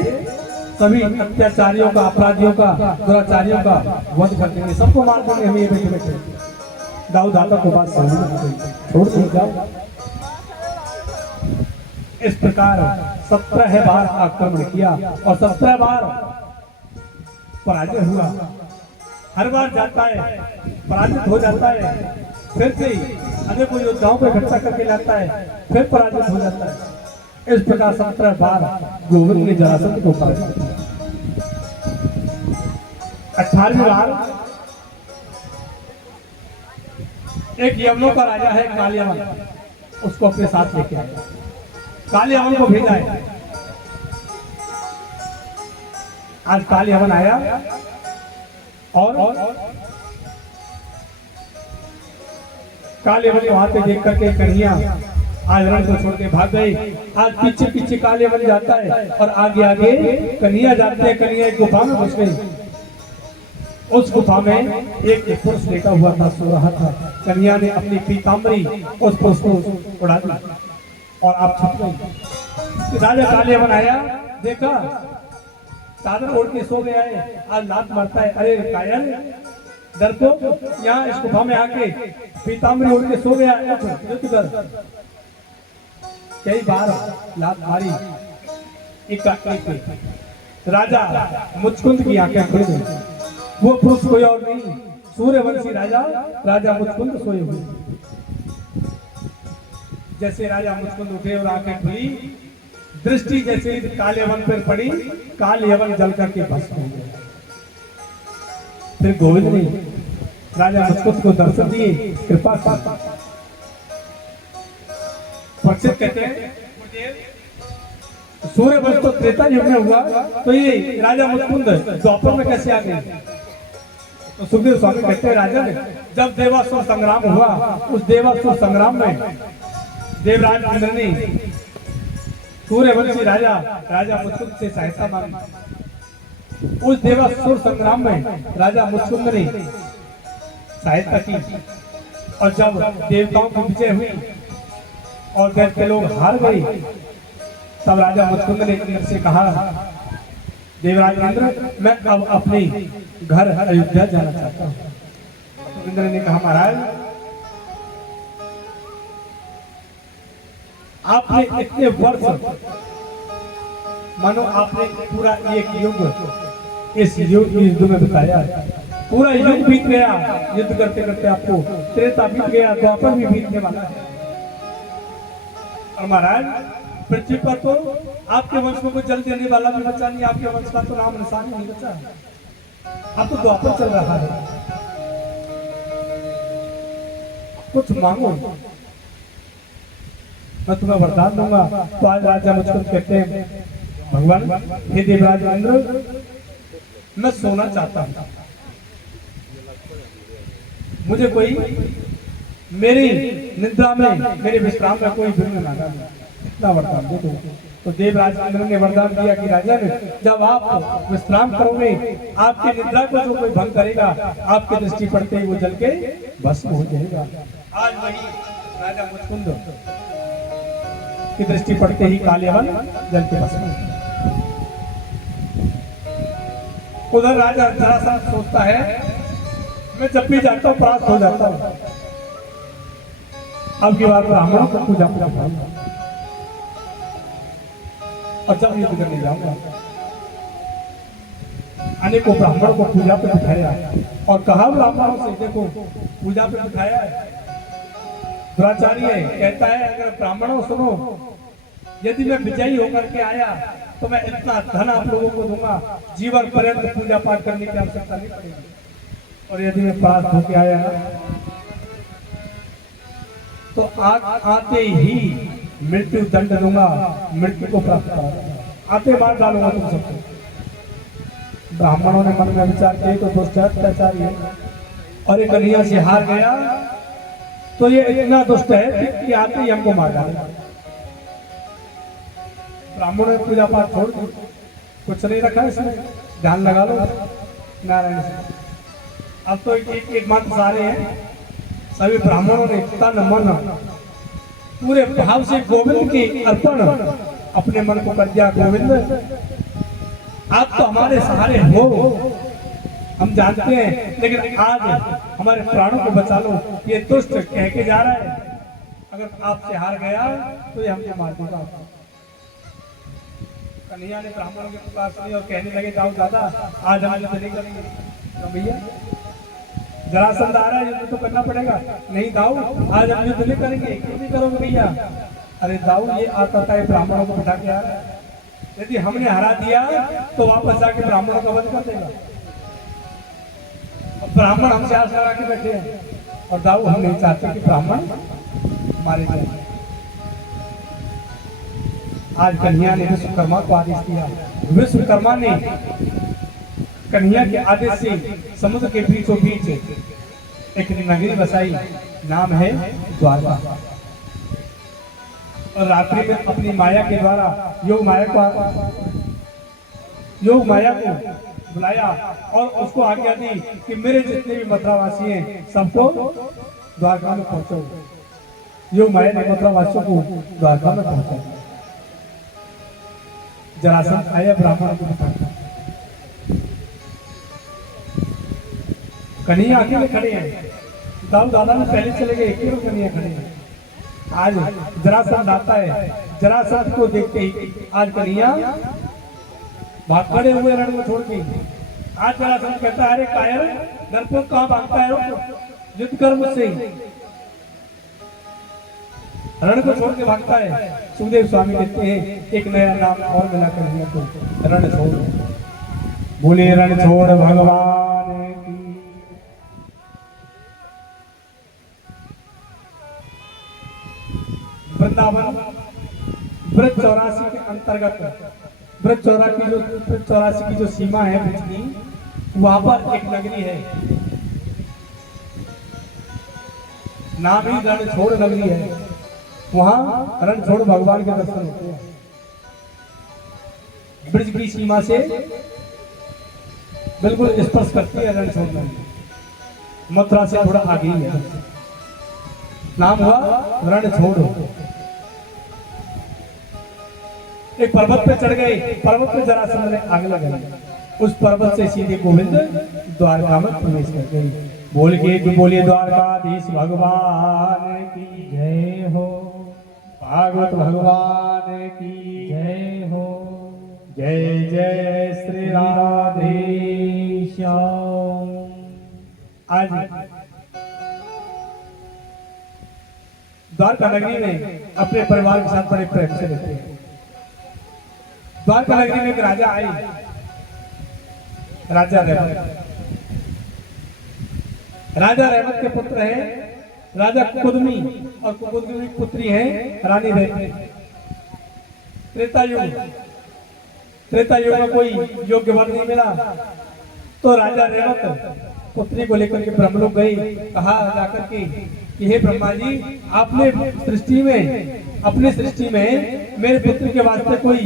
सभी अत्याचारियों का अपराधियों का दुराचारियों का वध कर देंगे, सबको मार देंगे हम ये बैठे बैठे। दाऊद दादा को बात समझ में आ गई, छोड़ दीजिए। इस प्रकार 17 बार आक्रमण किया और 17 बार पराजय हुआ। हर बार जाता है पराजित हो जाता है, फिर से अनेकों योद्धाओं को इकट्ठा करके लाता है, फिर पराजित हो जाता है। इस प्रकार 17 बार गोविंद ने जरासंध को पराजित किया। 18वीं बार एक यवनों का राजा है कालियवन, उसको अपने साथ लेके आया। कालियवन को भेजा है। आज कालियवन आया और कालियवन को वहां पे देख करके कन्हैया आज रण को छोड़ के भाग गए। आज पीछे पीछे कालियवन जाता है और आगे आगे कन्हैया जाते हैं। कन्हैया एक गुफा में घुस गई। उस गुफा में एक पुरुष लेटा हुआ था, सो रहा था। कन्हैया ने अपनी पीताम्बरी उस पुरुष को उड़ा दी और आप छप गई। राजा कालियवन आया, देखा चादर ओढ़ के सो गया है, आज लात मारता है। अरे कायल डर को यहाँ इस गुफा में आके पीताम्बरी ओढ़ के सो गया, युद्ध कर। कई बार लात मारी राजा मुचकुंद की आंखें खुल गई। वो पुरुष कोई और नहीं, सूर्यवंशी राजा राजा मुचकुंद सोए हुए। जैसे राजा मुचकुंद उठे और आंखें खुली, दृष्टि जैसे काले वन पर पड़ी, काले वन जल करके भस्म हो गया। फिर गोविंद ने राजा मुचकुंद को दर्शन दिए, कृपा की। परीक्षित कहते हैं सूर्यवंश तो त्रेता युग में हुआ, तो ये राजा मुचकुंद द्वापर में कैसे आ गए? तो सुखदेव स्वामी कहते हैं राजा ने जब देवासुर संग्राम हुआ, उस देवासुर संग्राम में देवराज इंद्र ने सूर्यवंशी राजा राजा मुचकुंद से सहायता मांगी। उस देवासुर संग्राम में राजा मुचकुंद ने सहायता की, और जब देवताओं की विजय हुई और दैत्य लोग हार गए, तब राजा मुचकुंद ने इंद्र से कहा, देवराज इंद्र, मैं अब अपने घर अयोध्या जाना चाहता हूँ। तो इंद्र ने कहा, महाराज आपने इतने वर्ष, मानो आपने पूरा एक युग इस युद्ध में बिताया, पूरा युग बीत गया, युद्ध करते करते आपको त्रेता बीत गया, द्वापर भी बीतने वाला है। और महाराज पृथ्वी पर तो आपके वंश में कोई जल देने वाला भी बचा नहीं, आपके वंश का तो नाम निशान नहीं बचा। अब तो द्वापर चल रहा है, कुछ मांगो, मैं तुम्हें वरदान दूंगा। तो आज राजा मुचकुंद कहते हैं, भगवान हे देवराज इंद्र, मैं सोना चाहता हूं, मुझे कोई मेरी निद्रा में, मेरे विश्राम में कोई विघ्न ना डाले, इतना वरदान दे दो। तो देवराज इंद्र ने वरदान दिया कि राजा ने, जब आप विश्राम करोगे, आपकी निद्रा को जो कोई भंग करेगा, आपकी दृष्टि पड़ते ही वो जल के भस्म हो जाएगा। आज वही राजा मुचकुंद की दृष्टि पड़ते ही काले वन जल के भस्म। उधर राजा जरासंध सोचता है, मैं जब भी जाता हूँ परास्त हो जाता हूँ, अब की बार ब्राह्मणों को पूजा करूंगा और जब युद्ध करने जाऊंगा। अनेकों ब्राह्मणों को पूजा पे बिठाया और कहा ब्राह्मणों से, देखो पूजा पे बिठाया है। द्रोणाचार्य कहता है, अगर ब्राह्मणों सुनो, यदि मैं विजयी होकर के आया तो मैं इतना धन आप लोगों को दूंगा, जीवन पर्यंत पूजा पाठ करने की आवश्यकता नहीं पड़ेगी। और यदि मैं परास्त होकर आया तो आते ही मृत्यु दंड दूंगा, मृत्यु को प्राप्त करूंगा, आते मार डालूंगा तुम सबको। ब्राह्मणों ने मन में विचार किए तो दुष्ट अत्याचारी है, और ये कन्हैया से हार गया तो ये इतना दुष्ट है कि आते ही हमको मार डालेगा। ब्राह्मणों ने पूजा पाठ छोड़ दी, कुछ नहीं रखा इसमें, ध्यान लगा लो नारायण से। अब तो एक मंत्र सारे हैं, सभी ब्राह्मणों ने तन मन पूरे भाव से गोविंद की अर्पण अपने मन को कर दिया। गोविंद, आप तो हमारे सहारे हो, हम जानते हैं, लेकिन आज हमारे प्राणों को बचा लो। ये दुष्ट कह के जा रहा है, अगर आपसे हार गया तो ये हमको मार देगा। कन्हैया ने ब्राह्मणों की पुकार सुनी और कहने लगे, जाओ दादा, आज हम युद्ध नहीं करेंगे। तो भैया जरासंध आ रहा है, युद्ध तो करना पड़ेगा। नहीं दाऊ, आज हम युद्ध नहीं करेंगे। क्यों नहीं करोगे भैया? अरे दाऊ, ये आता था ब्राह्मणों को बिठा के आ रहा है, यदि हमने हरा दिया तो वापस जाके ब्राह्मणों का वध कर देगा। ब्राह्मण हमसे आस लगा के बैठे हैं, और दाऊ हम नहीं चाहते कि ब्राह्मण मारे जाए। आज कन्हैया ने विश्वकर्मा को आदेश दिया। विश्वकर्मा ने कन्हैया के आदेश से समुद्र के बीचों बीच एक नगरी बसाई, नाम है द्वारका। और रात्रि में अपनी माया के द्वारा योग माया को बुलाया और उसको आज्ञा दी कि मेरे जितने भी मथुरावासी हैं सबको द्वारका में पहुंचो। योग माया ने मथुरावासियों को द्वारका में पहुंचा। जरासंध आया ब्राह्मण को बताया, कन्हैया अकेले खड़े हैं। दाऊ दादा ने पहले चले गए, क्यों कन्हैया खड़े हैं? आज जरासंध आता है, जरासंध को देखते ही आज कन्हैया भाग खड़े हुए रण को छोड़ के। आज जरासंध कहता है, अरे कायर डरपोक कहाँ भागता है, रुक, युद्ध कर मुझसे। रण को छोड़ के भागता है। सुखदेव स्वामी कहते हैं एक नया नाम और मिला कर हमको, रण छोड़। बोले रण छोड़ भगवान की। वृंदावन ब्रज 84 के अंतर्गत, ब्रज 84 की जो सीमा है ब्रज की, वहां पर एक नगरी है, नाम ही रणछोड़ नगरी है। वहां रणछोड़ भगवान के दर्शन होते हैं। ब्रज की सीमा से बिल्कुल स्पर्श करती है रणछोड़ नगरी। मथुरा से थोड़ा आगे ही है, नाम हुआ रणछोड़। एक पर्वत पे चढ़ गए, पर्वत पे जरासंध ने आग लगाई। उस पर्वत से सीधे गोविंद द्वारका में प्रवेश कर गए। बोल के बोलिए द्वारकाधीश भगवान की जय हो, भागवत भगवान की जय हो। जय जय श्री राधे श्याम। आज द्वारका नगरी में अपने परिवार के साथ बड़े प्रेम से रहते हैं। द्वारका नगरी में एक राजा आई, राजा रहमत। राजा रहमत के पुत्र है राजा कुदमी, और कुदमी की पुत्री है रानी रहमत। त्रेता युग में कोई योग्य वर नहीं मिला, तो राजा रहमत पुत्री को लेकर के ब्रह्मलोक गई। कहा जाकर के कि हे ब्रह्मा जी, आपने सृष्टि में, अपनी सृष्टि में मेरे पुत्र के वास्ते कोई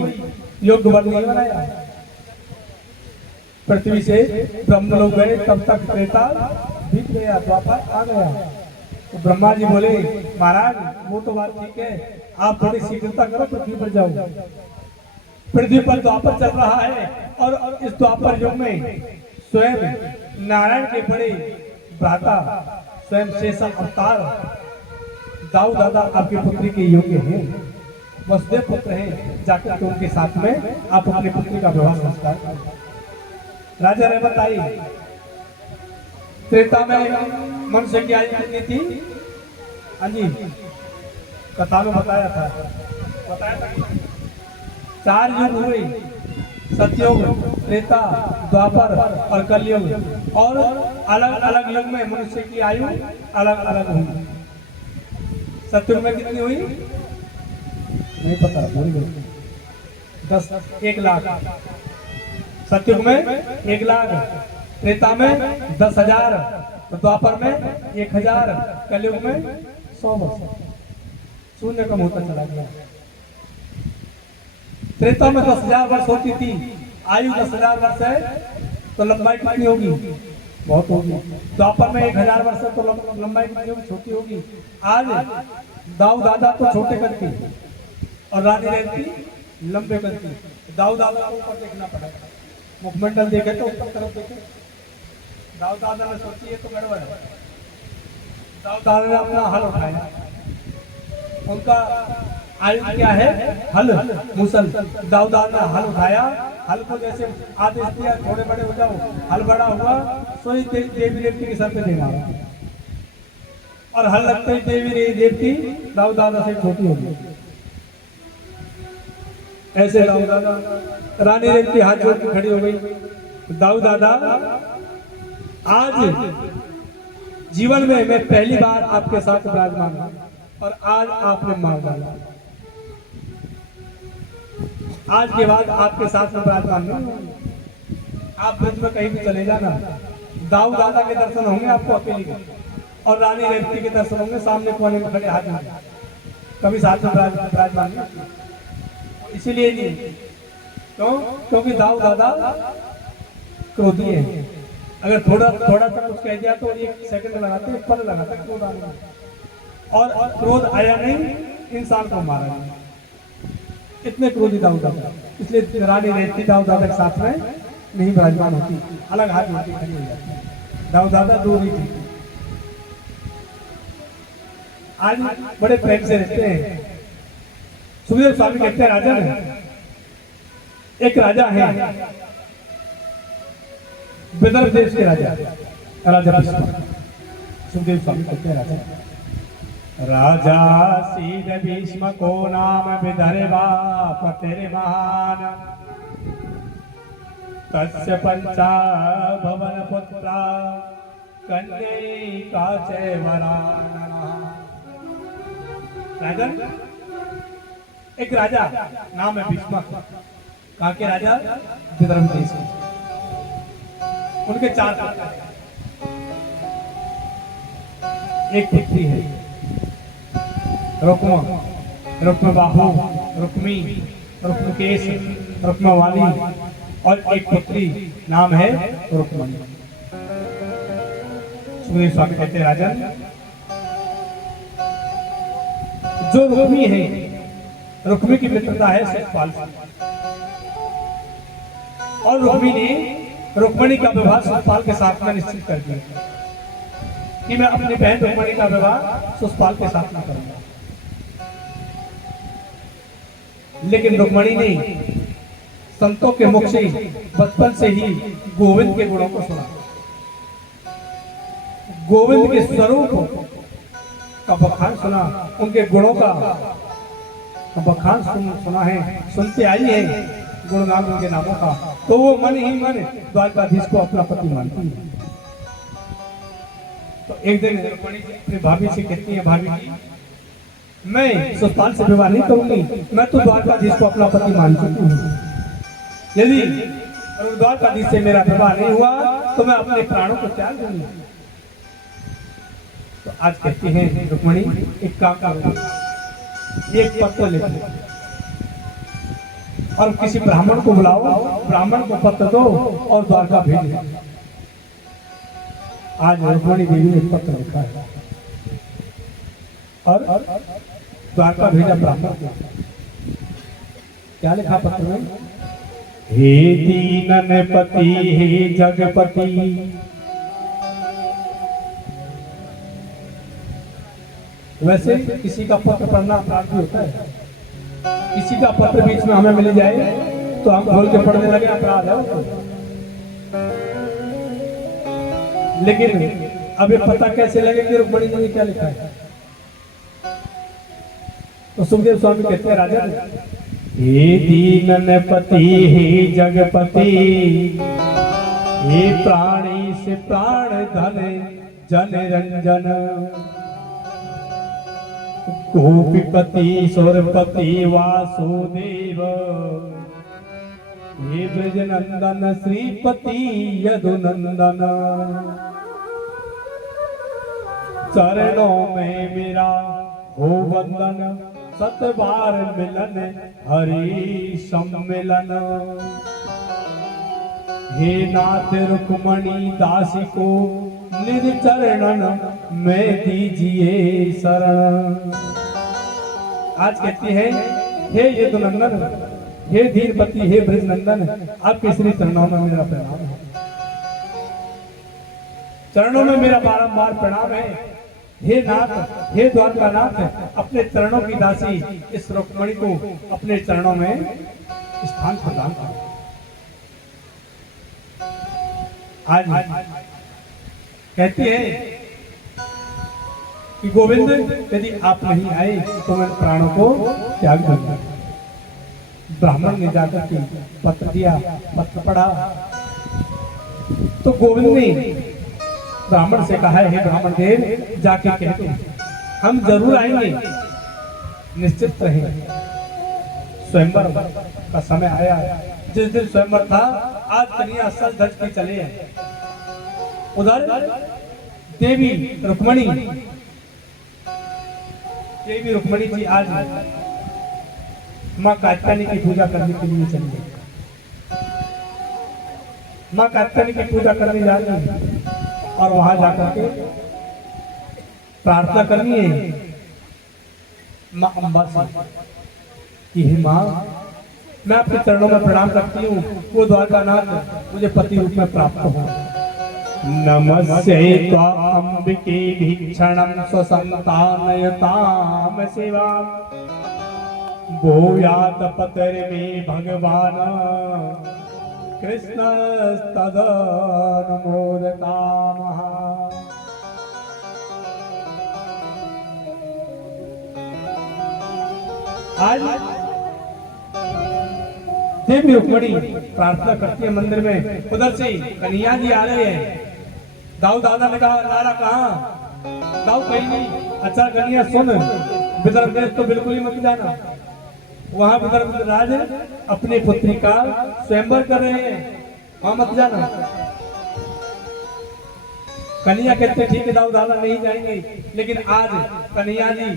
योग्य वर नहीं बनाया। पृथ्वी से ब्रह्मलोक गए, तब तक त्रेता बीत गया, द्वापर आ गया। तो ब्रह्मा जी बोले, महाराज वो तो बात ठीक है, आप थोड़ी शीघ्रता करो, पृथ्वी पर जाओ। पृथ्वी पर द्वापर चल रहा है, और इस द्वापर युग में स्वयं नारायण के बड़े भ्राता, स्वयं शेष अवतार दाऊ दादा आपकी पुत्री के योग्य हैं, वसुदेव पुत्र हैं। जाकर के उनके साथ में आप अपनी पुत्री का विवाह संस्कार करें। राजा रहमत आई। त्रेता में मनुष्य की आयु कितनी थी? हाँ जी, कथा में बताया था। 4 युग हुए, सतयुग, त्रेता, द्वापर और कलयुग। और अलग अलग युग में मनुष्य की आयु अलग अलग हुई। सतयुग में कितनी हुई नहीं पता, भूल गए। 1 लाख। सतयुग में 1 लाख, त्रेता में 10,000, द्वापर में 1,000, कलयुग में 100 वर्ष। शून्य कम होता चला गया। त्रेता में 10,000 वर्ष होती थी आयु, 10,000 वर्ष है तो लंबाई कितनी होगी? बहुत होगी। द्वापर में 1,000 वर्ष है तो लंबाई कितनी होगी? छोटी होगी। आज दाऊ दादा तो छोटे करती और रानी रहती लंबे करती। दाऊ दादा को ऊपर देखना पड़ेगा, मुखमंडल देखे तो ऊपर तरफ देखे। दाऊ दादा ने सोची है तो गड़बड़ है। दाऊ दादा ने अपना हल उठाया, उनका आयु क्या है? हल, मुसल। दाऊ दादा ने हल उठाया, हल को जैसे आदेश दिया थोड़े बड़े हो जाओ, हल बड़ा हुआ सोई देवी देवती के सर पे दे मारा, और हल लगते ही देवी देवती दाऊ दादा से छोटी हो गई। ऐसे दाऊ दादा, रानी देवती हाथ जोड़ के खड़ी हो गई। दाऊ दादा, आज जीवन में मैं पहली बार आपके साथ विराजमान हूं, और आज आपने मार डाला। आज के बाद आपके साथ में विराजमान नहीं। आप ब्रज में कहीं भी चले जाना, दाऊ दादा के दर्शन होंगे आपको अकेले के, और रानी रेवती के दर्शन होंगे सामने कोने में खड़े हाथ में, कभी साथ में विराजमान नहीं। इसीलिए नहीं, क्योंकि दाऊ दादा क्रोधी है। अगर थोड़ा सा कुछ कह दिया तो 1 सेकंड लगाते, 1 पल लगाते क्रोध आने में, और क्रोध आया नहीं, इंसान को मारा नहीं। इतने क्रोधी दाऊ दादा, इसलिए रानी रहती दाऊ दादा के साथ में नहीं विराजमान होती, अलग हाथ होती खड़ी हो जाती। दाऊ दादा दूर ही थी। आज बड़े प्रेम से रहते हैं। सुखदेव स्वामी कहते हैं, राजन एक राजा है, विदर्भ देश के राजा, राजा भीष्म। सुखदेव स्वामी कहते हैं राजा सीध भीष्म को नाम विदर्भा पतेरे महान, तस्य पंचा भवन पुत्रा कन्यका च वरानना। राजन, एक राजा नाम है भीष्म, कहाँ के राजा? विदर्भ देश के। उनके 4 पुत्र हैं, एक पुत्री है रुक्मा, रुक्मबाहु, रुक्मी, रुक्मकेश, रुक्मवाली, और एक पुत्री नाम है रुक्मणी। सुखदेव स्वामी कहते हैं राजन, जो रुक्मी है, रुक्मी की मित्रता है शिशुपाल से, और रुक्मी ने रुक्मणी का विवाह शिशुपाल के साथ में निश्चित कर दिया कि मैं अपनी बहन रुक्मणी का विवाह शिशुपाल के साथ में करूंगा। लेकिन रुक्मणी ने संतों के मुख से बचपन से ही गोविंद के गुणों को सुना, गोविंद के स्वरूप का बखान सुना, उनके गुणों का बखान सुना है, सुनते आई है गुणगान उनके नामों का, तो वो मन ही मन द्वारकाधीश को अपना पति मानती है। तो एक दिन रुक्मणी अपनी भाभी से कहती है, भाभी जी मैं शिशुपाल से विवाह नहीं करूंगी, मैं तो द्वारकाधीश को अपना पति मान चुकी हूँ। यदि द्वारकाधीश से मेरा विवाह नहीं हुआ तो मैं अपने प्राणों को त्याग दूंगी। तो आज कहती हैं रुक्मणी, एक काम करो, एक पत्र लिखो और किसी ब्राह्मण को बुलाओ, ब्राह्मण को पत्र दो और द्वारका भेज दो। आज रुक्मणी देवी ने पत्र लिखा है और द्वारका भेजा ब्राह्मण को। क्या लिखा पत्र में? हे दीनन पति, हे जगपति, वैसे किसी का पत्र पढ़ना अपराध भी होता है, किसी का पत्र बीच में हमें मिल जाए तो हम खोल के पढ़ने लगे, अपराध है उसको। लेकिन अब ये पता कैसे लगे कि रुक्मणी जी ने क्या लिखा है? तो सुखदेव स्वामी कहते हैं राजा, हे दीनन पति, हे जगपति, हे प्राणी से प्राण धन जन रंजन, गोपीपति सुरपति वासुदेव, हे ब्रज नंदन श्रीपति यदुनंदन, चरणों में मेरा हो वंदन, सत बार मिलन हरि सम्मिलन, हे नाथ रुक्मणी दासी को निज चरणन में दीजिए शरण। आज कहती है, हे यदुनंदन, हे धीरपति, हे ब्रजनंदन, आपके श्री चरणों में मेरा प्रणाम है, चरणों में मेरा बारंबार प्रणाम है। हे नाथ, हे द्वारकानाथ, अपने चरणों की दासी इस रुक्मणी को अपने चरणों में स्थान प्रदान करो। आज कहती है कि गोविंद, यदि आप नहीं आए तो मैं प्राणों को त्याग दूंगा। ब्राह्मण ने जाकर के पत्र दिया, पत्र पढ़ा तो गोविंद ने ब्राह्मण से कहा है, हे ब्राह्मण देव, जाके कहते हम जरूर आएंगे, निश्चित रहे। स्वयंवर का समय आया, जिस दिन स्वयंवर था आज कन्या सज धज के चले हैं। उधर देवी रुक्मणी जी आज माँ कात्यायनी की पूजा करने के लिए चली गई। माँ कात्यायनी की पूजा करने जा रही है और वहां जाकर के प्रार्थना करनी है माँ अम्बा से कि हे माँ, मैं आपके चरणों में प्रणाम करती हूँ, वो द्वारकानाथ मुझे पति रूप में प्राप्त हो। नमस्ते त्वाम्बिके भीक्षणं स्वसंतानयतां सेवा, भूयात पतर में भगवान कृष्ण तदनुमोदकामः। आज देवी रुक्मणी प्रार्थना करती है मंदिर में। उधर से कन्हैया जी आ रहे हैं। दाऊ दादा ने कहा नारा कहाँ? दाऊ कहीं नहीं। अच्छा कन्हैया सुन, विदर्भ देश तो बिल्कुल ही मत जाना। वहां विदर्भ राज अपनी पुत्री का स्वयंवर कर रहे हैं, वहां मत जाना। कन्हैया कहते ठीक है दाऊ दादा नहीं जाएंगे। लेकिन आज कन्हैया जी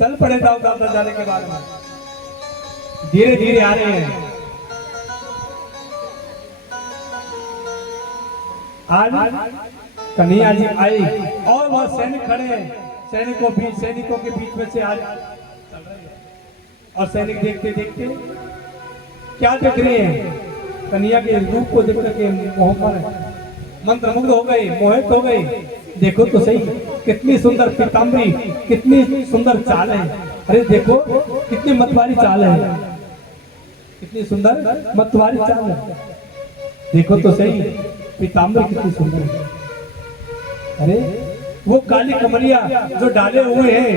चल पड़े दाऊ दादा जाने के बाद में। धीरे धीरे आ रहे हैं। आज कन्हैया जी आए और वह सैनिक खड़े हैं। सैनिकों के बीच में से आज और सैनिक देखते देखते क्या देख रहे हैं? कन्हैया के रूप को देख करके मोह पर मंत्रमुग्ध हो गए, मोहित हो गए। देखो तो सही कितनी सुंदर पीताम्बरी, कितनी सुंदर चाल है। अरे देखो कितनी मतवारी चाल है, कितनी सुंदर मतवारी चाल है। देखो तो सही पीताम्बरी कितनी सुंदर है। अरे वो काली कमलिया जो डाले हुए हैं,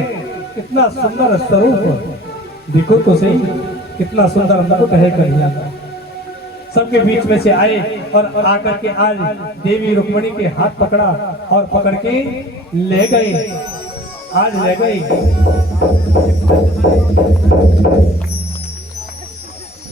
कितना सुंदर स्वरूप। देखो तो सही कितना सुंदर मुकुट है कन्हैया का। सबके बीच में से आए और आकर के आज देवी रुक्मणी के हाथ पकड़ा और पकड़ के ले गए। आज ले गए।